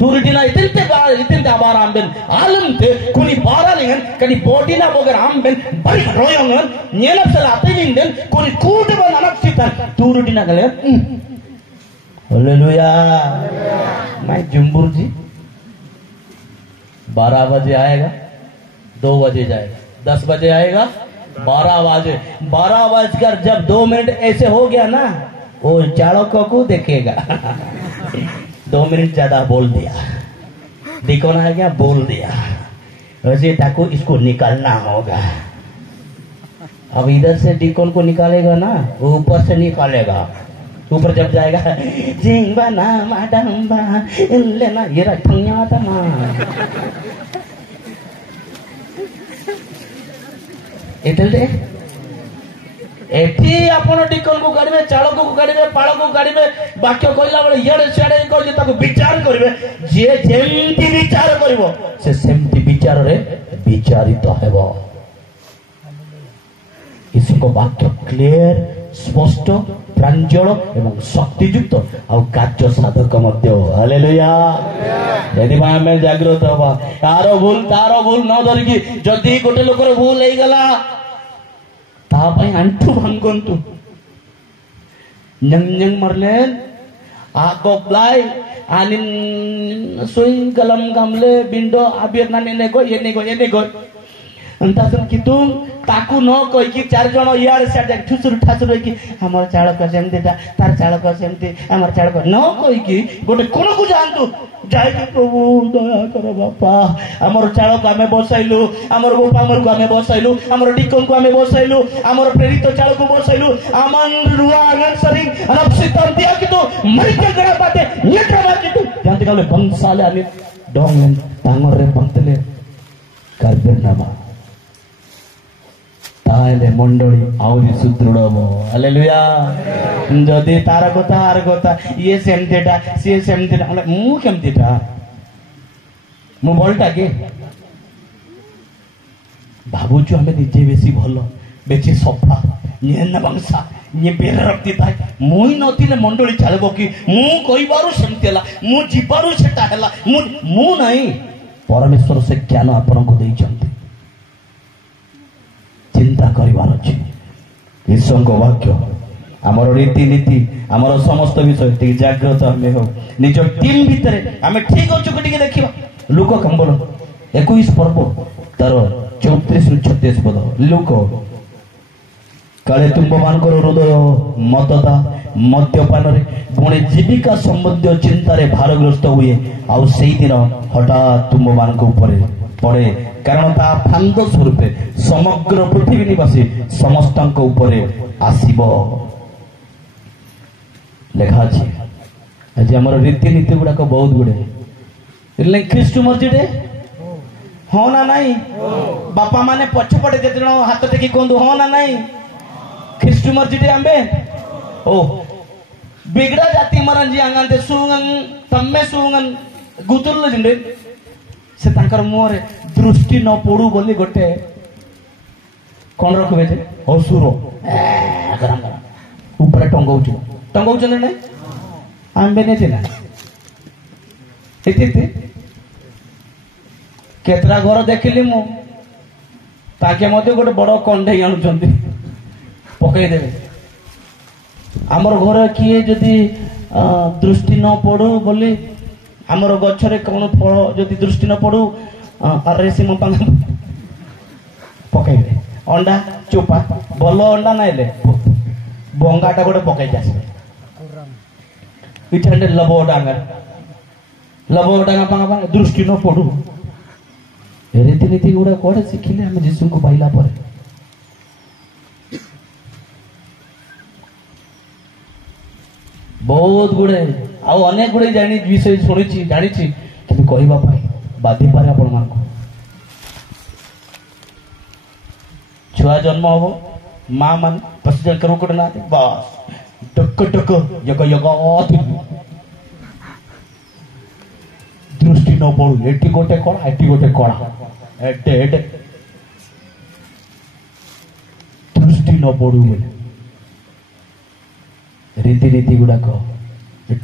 सूरडी ना इतिन ता बारा आंबेन आलमते कुनी बारालिंगन कनी बोटी ना बोगर आंबेन बरी रोयंगन नेनपसेला अतेलिंगन कुनी कूट बन अनक्सितन सूरडी ना गले हालेलुया माय जुंबुरजी 12 बजे आएगा 2 बजे जाएगा 10 बजे आएगा 12 बजकर जब 2 मिनट ऐसे हो गया ना वो चालक को देखेगा 2 मिनट ज्यादा बोल दिया देखो ना क्या बोल दिया वैसे ताको इसको निकालना होगा। अब इधर से डिकॉन को निकालेगा ना, वो ऊपर से निकालेगा। ऊपर जब जाएगा जिंगबा ना माडम्बा लेना ये रखिया था ना इतने एठी आपण डिकन को काढिबे, चालक को काढिबे, पाळ को काढिबे, वाक्य कहला बेले इयाडे सियाडे कहले ताको विचार करिवे। जे जेमती विचार करिवो से सेमती विचार रे विचारित हेबो। इसको वाक्य क्लियर, स्पष्ट, प्रांजल एवं शक्तियुक्त और कार्य साधक मध्य। हालेलुया। यदि आमे जागृत हवा, तार भूल न धरिकी जदि गोटे लोकर भूल हे गला ता पई आंठू भांगंतु नंग मरलेन आ गोब्लाई आनिन सोई गलम गामले बिंडो आबिर नाने ने गो ये ने गो अंतासन कितुम ताकू न कहि कि चार जण यार साडे ठुसुर ठासुर कि हमर चालक सेमतिटा तार चालक सेमति हमर चालक न कहि कि गोटे कोन को जानतु जाय कि प्रभु दया कर बापा हमर चालक आमे बसाइलु, हमर गोपा हमर को आमे बसाइलु, हमर डिकन को आमे बसाइलु, हमर प्रेरित चालक को बसाइलु, आमन रुआ आंगन सरी अनपसितम दिया कि तो मरिके गरा बाते नेटा बाते तू जानते काले बंसाले आने डोंग तांगर रे पंतले करबेनामा ताले मंडली आउरी सुदृढ़ हबो। हालेलुया। जदि तार कथा आर कथा ये सेमतेटा से सेमतेटा मु केमतेटा मु बोलटा के भाबुछु हमें निजे बेसी भलो बेसी सफा नियन बंसा ये बेर रक्ति ताय मुई नथिले मंडली चलबो कि मु कहिबारु सेमतेला मु जीबारु सेटा हैला मु नहीं परमेश्वर से ज्ञान आपन को देई छथि। चिंता करिवार अछि ईश्वर को वाक्य आमर रीतिनीति आमर समस्त विषय टी जागृत हमें हो निज टीम भितर आमे ठीक अच्छे टिके देखिबा। लुक कंबल 21 पर्व तार 34 रु 36 पद। लुक काले तुम मानकर हृदय मतता मद्यपान रे पुणे जीविका संबंधी चिंता रे भारग्रस्त हुए आउ सेही दिन हठात तुम मान ऊपर पड़े कारण ता फांद स्वरूप समग्र पृथ्वी निवासी समस्त ऊपर आसीब। लेखा अछि आज हमर रीतिनीति गुड़ाक बहुत गुड़े ख्रीष्ट मर्जीटे हाँ ना नहीं बापा माने पछपटे जे हाथ टेकी कहूँ हाँ ना नहीं ख्रीष्ट मर्जीटे आंबे ओ बिगड़ा जाति मरन जी आंगन सुंगन तम्मे सुंगन गुतुरल जिंदे से तांकर मुहरे दृष्टि न पड़ू बोली गोटे कौन रखबे जे असुर गरम गरम ऊपर टंगाउछ नै आंबे ने थिला एते केतरा घर देखिली मु ताके मध्ये गोटे बड़ कंढे आनुचंती पकई देबे आमर घर किए जदि दृष्टि न पड़ू बोली आमर गछरे कौन फल जदि दृष्टि न पड़ू रेशम पकईबे अंडा चोपा भल अंडा नाइले बंगाटा गोटे पकई आसबे इठांडे लबो डांगा पांगा दृष्टि न पड़ू रीतिनीति गुड़ा कौड़े शिखिले आम जीशु को पाइला पर बहुत गुड़े आउ अनेक गुड़े जानी विषय शुणी जानी कि कहवा बाधि पारे आपण मान छुआ जन्म हम माँ मान 25 जन करो कोटे ना बस टक टक यग दृष्टि न पड़ू एटी गोटे कड़ा एटी गोटे कड़ा एटे एटे दृष्टि न पड़ू रीतिनीति गुड़ाक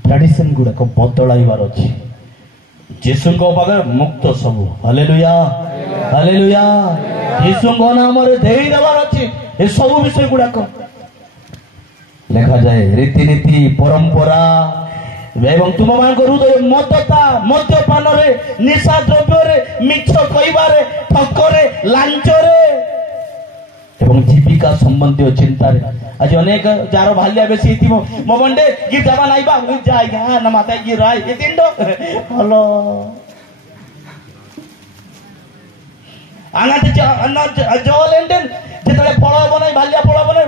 ट्रेडिशन गुड़ाक बदलाइबार अच्छी जीशु पाखे मुक्त सबू। हालेलुया हालेलुया जीशु नाम देई देवार अच्छी ए सब विषय गुड़ाक लेखा जाए रीतिनीति परंपरा एवं तुम मान हृदय मदता मद्यपान निशा द्रव्य मिछ कहबारे ठकरे लांचरे एवं जीविका संबंधी चिंता आज अनेक जार भालिया बेसी थी मो बंडे गिर जावा नहीं बा जाय गा न माता गिर राय ये तिंडो हेलो आंगाते जलेंडेन जेतले फळ बनाय भालिया फळ बनाय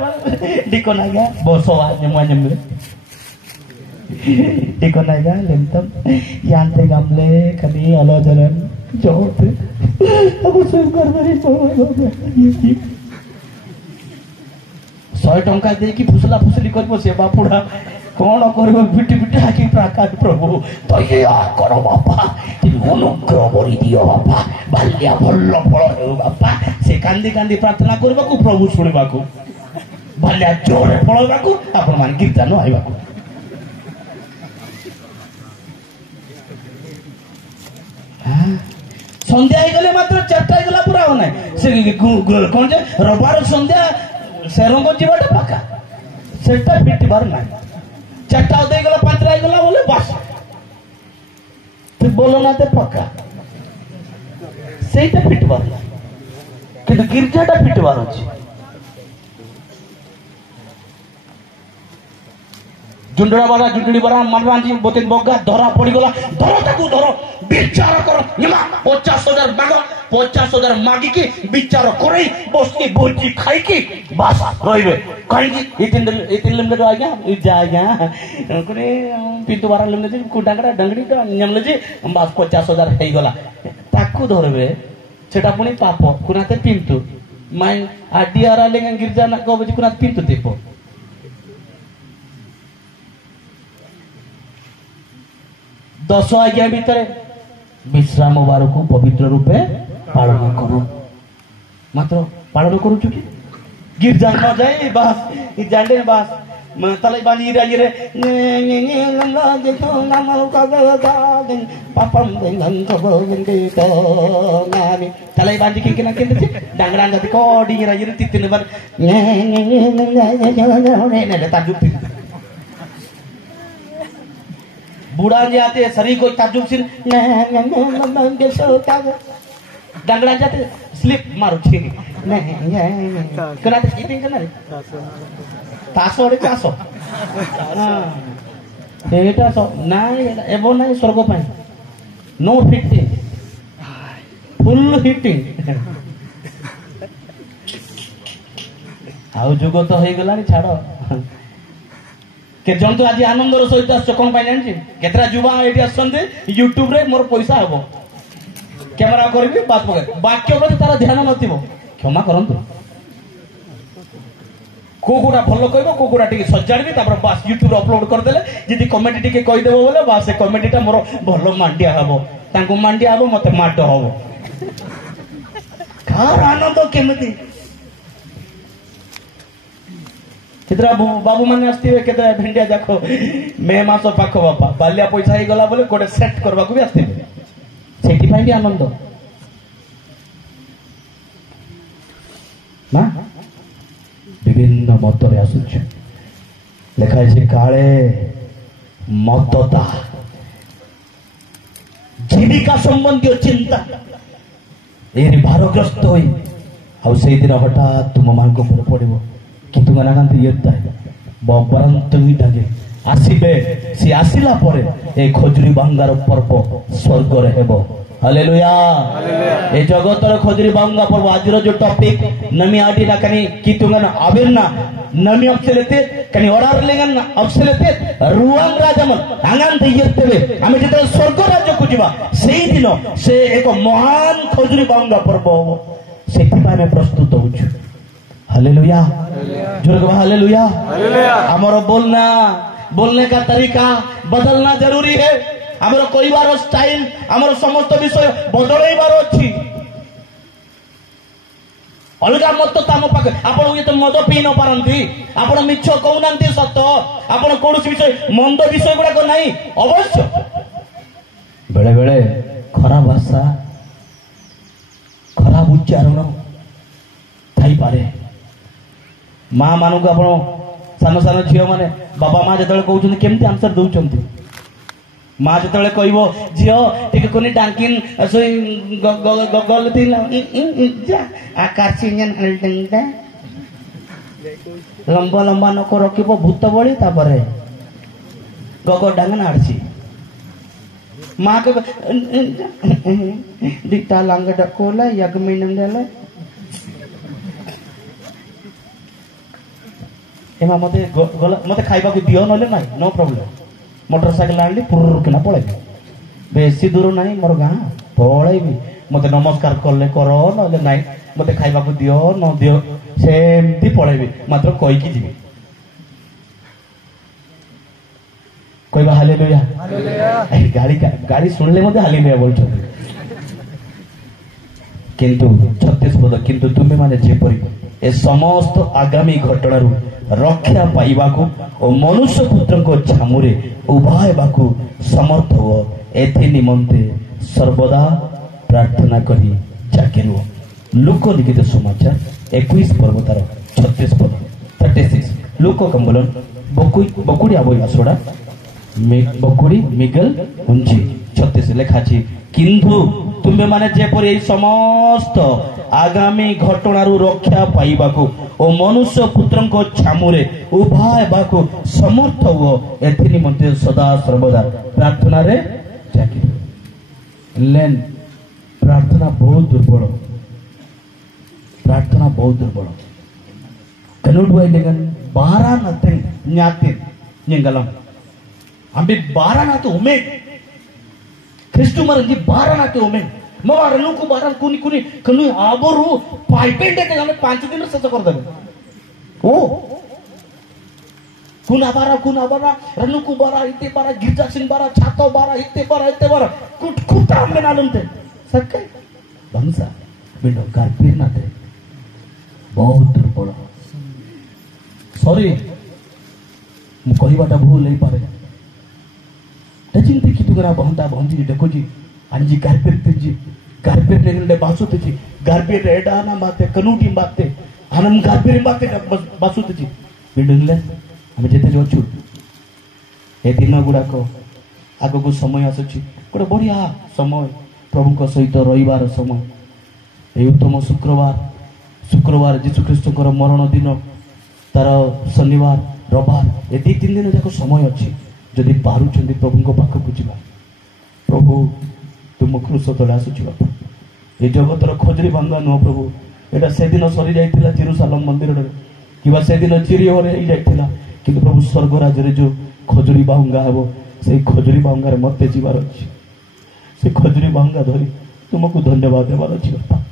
डिको नागा बसो आजमले डिको नागा लेमतम यांते गमले कभी अलजरन जोत अब सब करबरी 100 टंका दे कि फुसला फुसली करबो से बापुडा कौन करबो बिटी बिटी हाकी प्राकाश प्रभु तो ये आ करो बापा अनुग्रह करी दियो बापा भालिया भल्ल फल हेउ बापा से कांदी कांदी प्रार्थना करबाकू प्रभु सुनिबाकू भालिया जोरे फलबाकू आपण मान कीर्तन आइबाकू संध्या गले मात्र 4टा गला पूरा होना से कौन जे रविवार संध्या सेरंग जीवाटा पाका सेटा फिटी बार ना 4टा दे गला 5टा गला बोले बस तू बोलो ना ते पक्का सेटा फिटी बार किंतु गिरजाटा फिटी बार अछि जुंडड़ा बारा जुंडड़ी बारा मारवांजी बोते बग्गा धरा पड़ी गला धरो ताकू धरो विचार करो निमा 50,000 मागो 50,000 मागी की विचार करे बसनी भोजी खाई की बस रहिबे काई की इतिन लेमले आ गया जा गया कोने पिंतु बारा लेमले जे कुडांगड़ा डंगड़ी तो नियमले जे बस 50,000 हेई गला ताकू धरबे सेटा पुनी पाप कुनाते पिंतु माई आडियारा लेंगा गिरजा ना को बजी कुनाते पिंतु देपो दस आज्ञा भितर विश्राम बार को पवित्र रूपे पालन करो मात्र पालन करू कि गिरजा न जाए बस जाने बस तले बानी रे रे देखो नाम का पापम देंगन को बोंगे तो नामी तले बांधी के ना केंद्र डांगड़ा गति को डी रे रे तितिन बार ने ताजुब बूढ़ा जाते शरीर को ताजुब सिर डांगड़ा जाते स्लिप मारो ठीक कराते ईटिंग करना रे तासो रे तासो एटा सो नाइ एबो नाइ स्वर्ग पाई नो फिटिंग फुल हिटिंग आउ जुग तो हो गला छाड़ के जन तो आज आनंदर सहित आस कौन पाई जानी केतरा युवा ये आसते यूट्यूब रे मोर पैसा हम कैमेरा करी बात पके वाक्य प्रति तार ध्यान नथिबो क्षमा करंतु को गुडा भलो कहबो को गुडा टिके सजाड़बी तापर बास यूट्यूब अपलोड कर देले जदी कमेंट टिके कहि देबो बोले बास से कमेंटटा मोर भलो मांडिया हबो तांको मांडिया हबो मते माड हबो कार आनंद केमती कितरा बाबू माने आस्तिबे केतरा भेंडिया जाखो मे मास पाखो बापा बालिया पैसा ही गला बोले गोटे सेट करबा को भी आस्तिबे सेठी पाई भी आनंद ना विभिन्न मतरे आसुछ लेखा है काले मतता जीविका संबंधी चिंता ये भारग्रस्त हो दिन हठात तुम मान को पड़ो किंतु गनागंती येता बबरंत ही डागे आसीबे सी आसिला परे ए खजुरी बांगार पर्व स्वर्ग रे हेबो हालेलुया ए जगतर खजुरी बांगा पर्व आजिर जो टॉपिक नमी आडीना कनी कितुंगना आबिरना नमी अक्सलेते कनी ओडार लेगन अक्सलेते रुवांग राजमन आंगांते येतेबे आमे जेते स्वर्ग राज्य को जीवा सेही दिन से एक महान खजुरी बांगा पर्व सेति पाए में प्रस्तुत होछु हालेलुया जोर को हालेलुया हमारा बोलने का तरीका बदलना जरूरी है हमारा कहबार स्टाइल हमारा समस्त विषय बदलैबार अछि अलगा मत तो आम पाखे आपण ये तो मद पी न पारती आपण मिछ कहूनांती सत आपण कौन विषय मंद विषय गुड़ाक नहीं अवश्य बेले बेले खराब भाषा खराब उच्चारण थी पारे माँ मान को आप सान सान झील मैंने बाबा माँ जो कहते केमती आंसर दौरान माँ जो कह झील टे कोनी डाकिन गल आकाश लंबा लंबा नक रखिब भूत बड़ी गग डांगना आड़सी माँ के दिता लांग डकोला यग मिनम देला एमा मते गला मते खाइबा को दियो नले नाही नो प्रॉब्लम मोटरसाइकिल आनली पुर केना पळे बेसी दूर नाही मोर गां पळेबी मते नमस्कार करले करो नले नाही मते खाइबा को दियो न दियो सेमती पळेबी मात्र कोई की जीवी कोई हालेलुया हालेलुया गाड़ी सुनले मते हालेलुया बोलछो किंतु 36 पद किंतु तुमे माने जेपरि ए समस्त आगामी घटना रक्षा पाइबाकू और मनुष्य पुत्र को छामुरे उभा हेबाकू समर्थ हो एथि निमंते सर्वदा प्रार्थना करी जाके रुह लोक लिखित समाचार 21 पर्व तार 36 पद 36 लोक कंबलन बकुड़ी आबो आसोड़ा बकुड़ी मिगल उंची 36 लेखा छी किंतु तुमे माने जेपरि एई समस्त आगामी घटनारू रक्षा पाइबाकू और मनुष्य पुत्र को छामुरे उभा हेबाकू समर्थ हो एथि निमंते सदा सर्वदा प्रार्थना रे जाके लेन प्रार्थना बहुत दुर्बल प्रार्थना बहुत दुर्बल कनुडुआई लेगन 12 नथिंग न्यातिन निंगलम अभी 12 ना तो उमे क्रिस्तु मरजी 12 ना तो उमे मवारनु को 12 कुनी कुनी कनु आबरू पाइपेंडे के गाने 5 दिन से कर देबे ओ कुना बारा रनु को बारा इते बारा गिरजा सिंह बारा छातो बारा इते बारा कुट कुटा में नालुंते सके बंसा बिंडो कारपीर ना थे बहुत दुर्बल सॉरी मु कहिबाटा भूल नहीं पारे चिंती कितु करा बहंता बहंती देखो जी आणजी कारपेट नेगले बासुते जी कारपेट एडा ना बाते कनुटी बाते आनम कारपेट बाते बासुते जी बिल्डिंगले हम जेते जोछु ए दिन गुडा को आगो को समय आसुची गोटे बढ़िया समय प्रभु को सहित रविवार समय ए उत्तम शुक्रवार जीशु ख्रीष्ट मरण दिन तार शनिवार रविवार ए 2-3 दिन जाक समय अच्छी जदि पारुचंदी प्रभु को पाख को जीवा प्रभु तुम क्रूस तले आसुची बापा ये जगतर खोजरी भांगा नुह प्रभु एटा से दिन सरी जाइतिला जेरूसालेम मंदिर रे किबा से दिन चिरी होरे ही जाइतिला किंतु प्रभु स्वर्ग राज्य रे जो खोजरी भांगा हेबो से खोजरी भांगा रे मते जीवार अछि से खोजरी भांगा धरी तुमको धन्यवाद देवार अछि बापा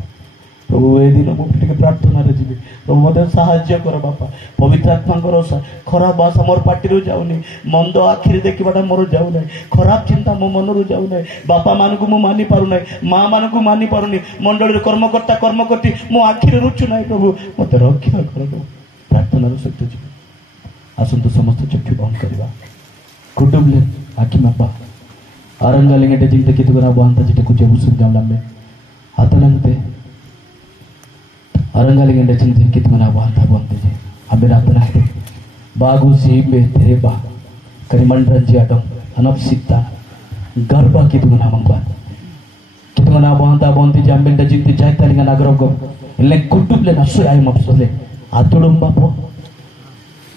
प्रभु ए दिन मुझे प्रार्थना रे जीवी प्रभु मते साहाय्य कर बापा पवित्र आत्मा कर खराब भाषा मोर पार्टी जाऊनी मंद आखिरी देखा मोर जाऊ ना खराब चिंता मो मन रू जाऊ ना बापा मान को मानि पारु ना माँ मान को मानि पारुनी मंडल कर्मकर्ता कर्मकर्ती मो आखिरी रुचु ना प्रभु मत रक्षा कर प्रार्थना सहित जीवी आसतु समस्त चक्षु बंद करवा कुटुंबले आखि बापा आरंगालिंगे जिंते कितुगरा बहंता जिते कुछ उसूर जावला में हातलंगते अरंगालिंगे चिंते कितुगरा बहंता बनते जे अबे रातना है बागु सी में तेरे बा करिमंडन जी आटम अनप सिक्ता गर्भा कितुगना मंगवा कितुगना बहंता बनते जे अम्बेंदा जिंते जायता लिंगा नागरगो ले कुटुंबले नसो आय मपसले आतुडम बापो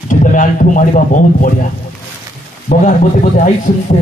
जो तमे आंठू मारिबा बहुत बढ़िया बगार बोते बोते आई सुनते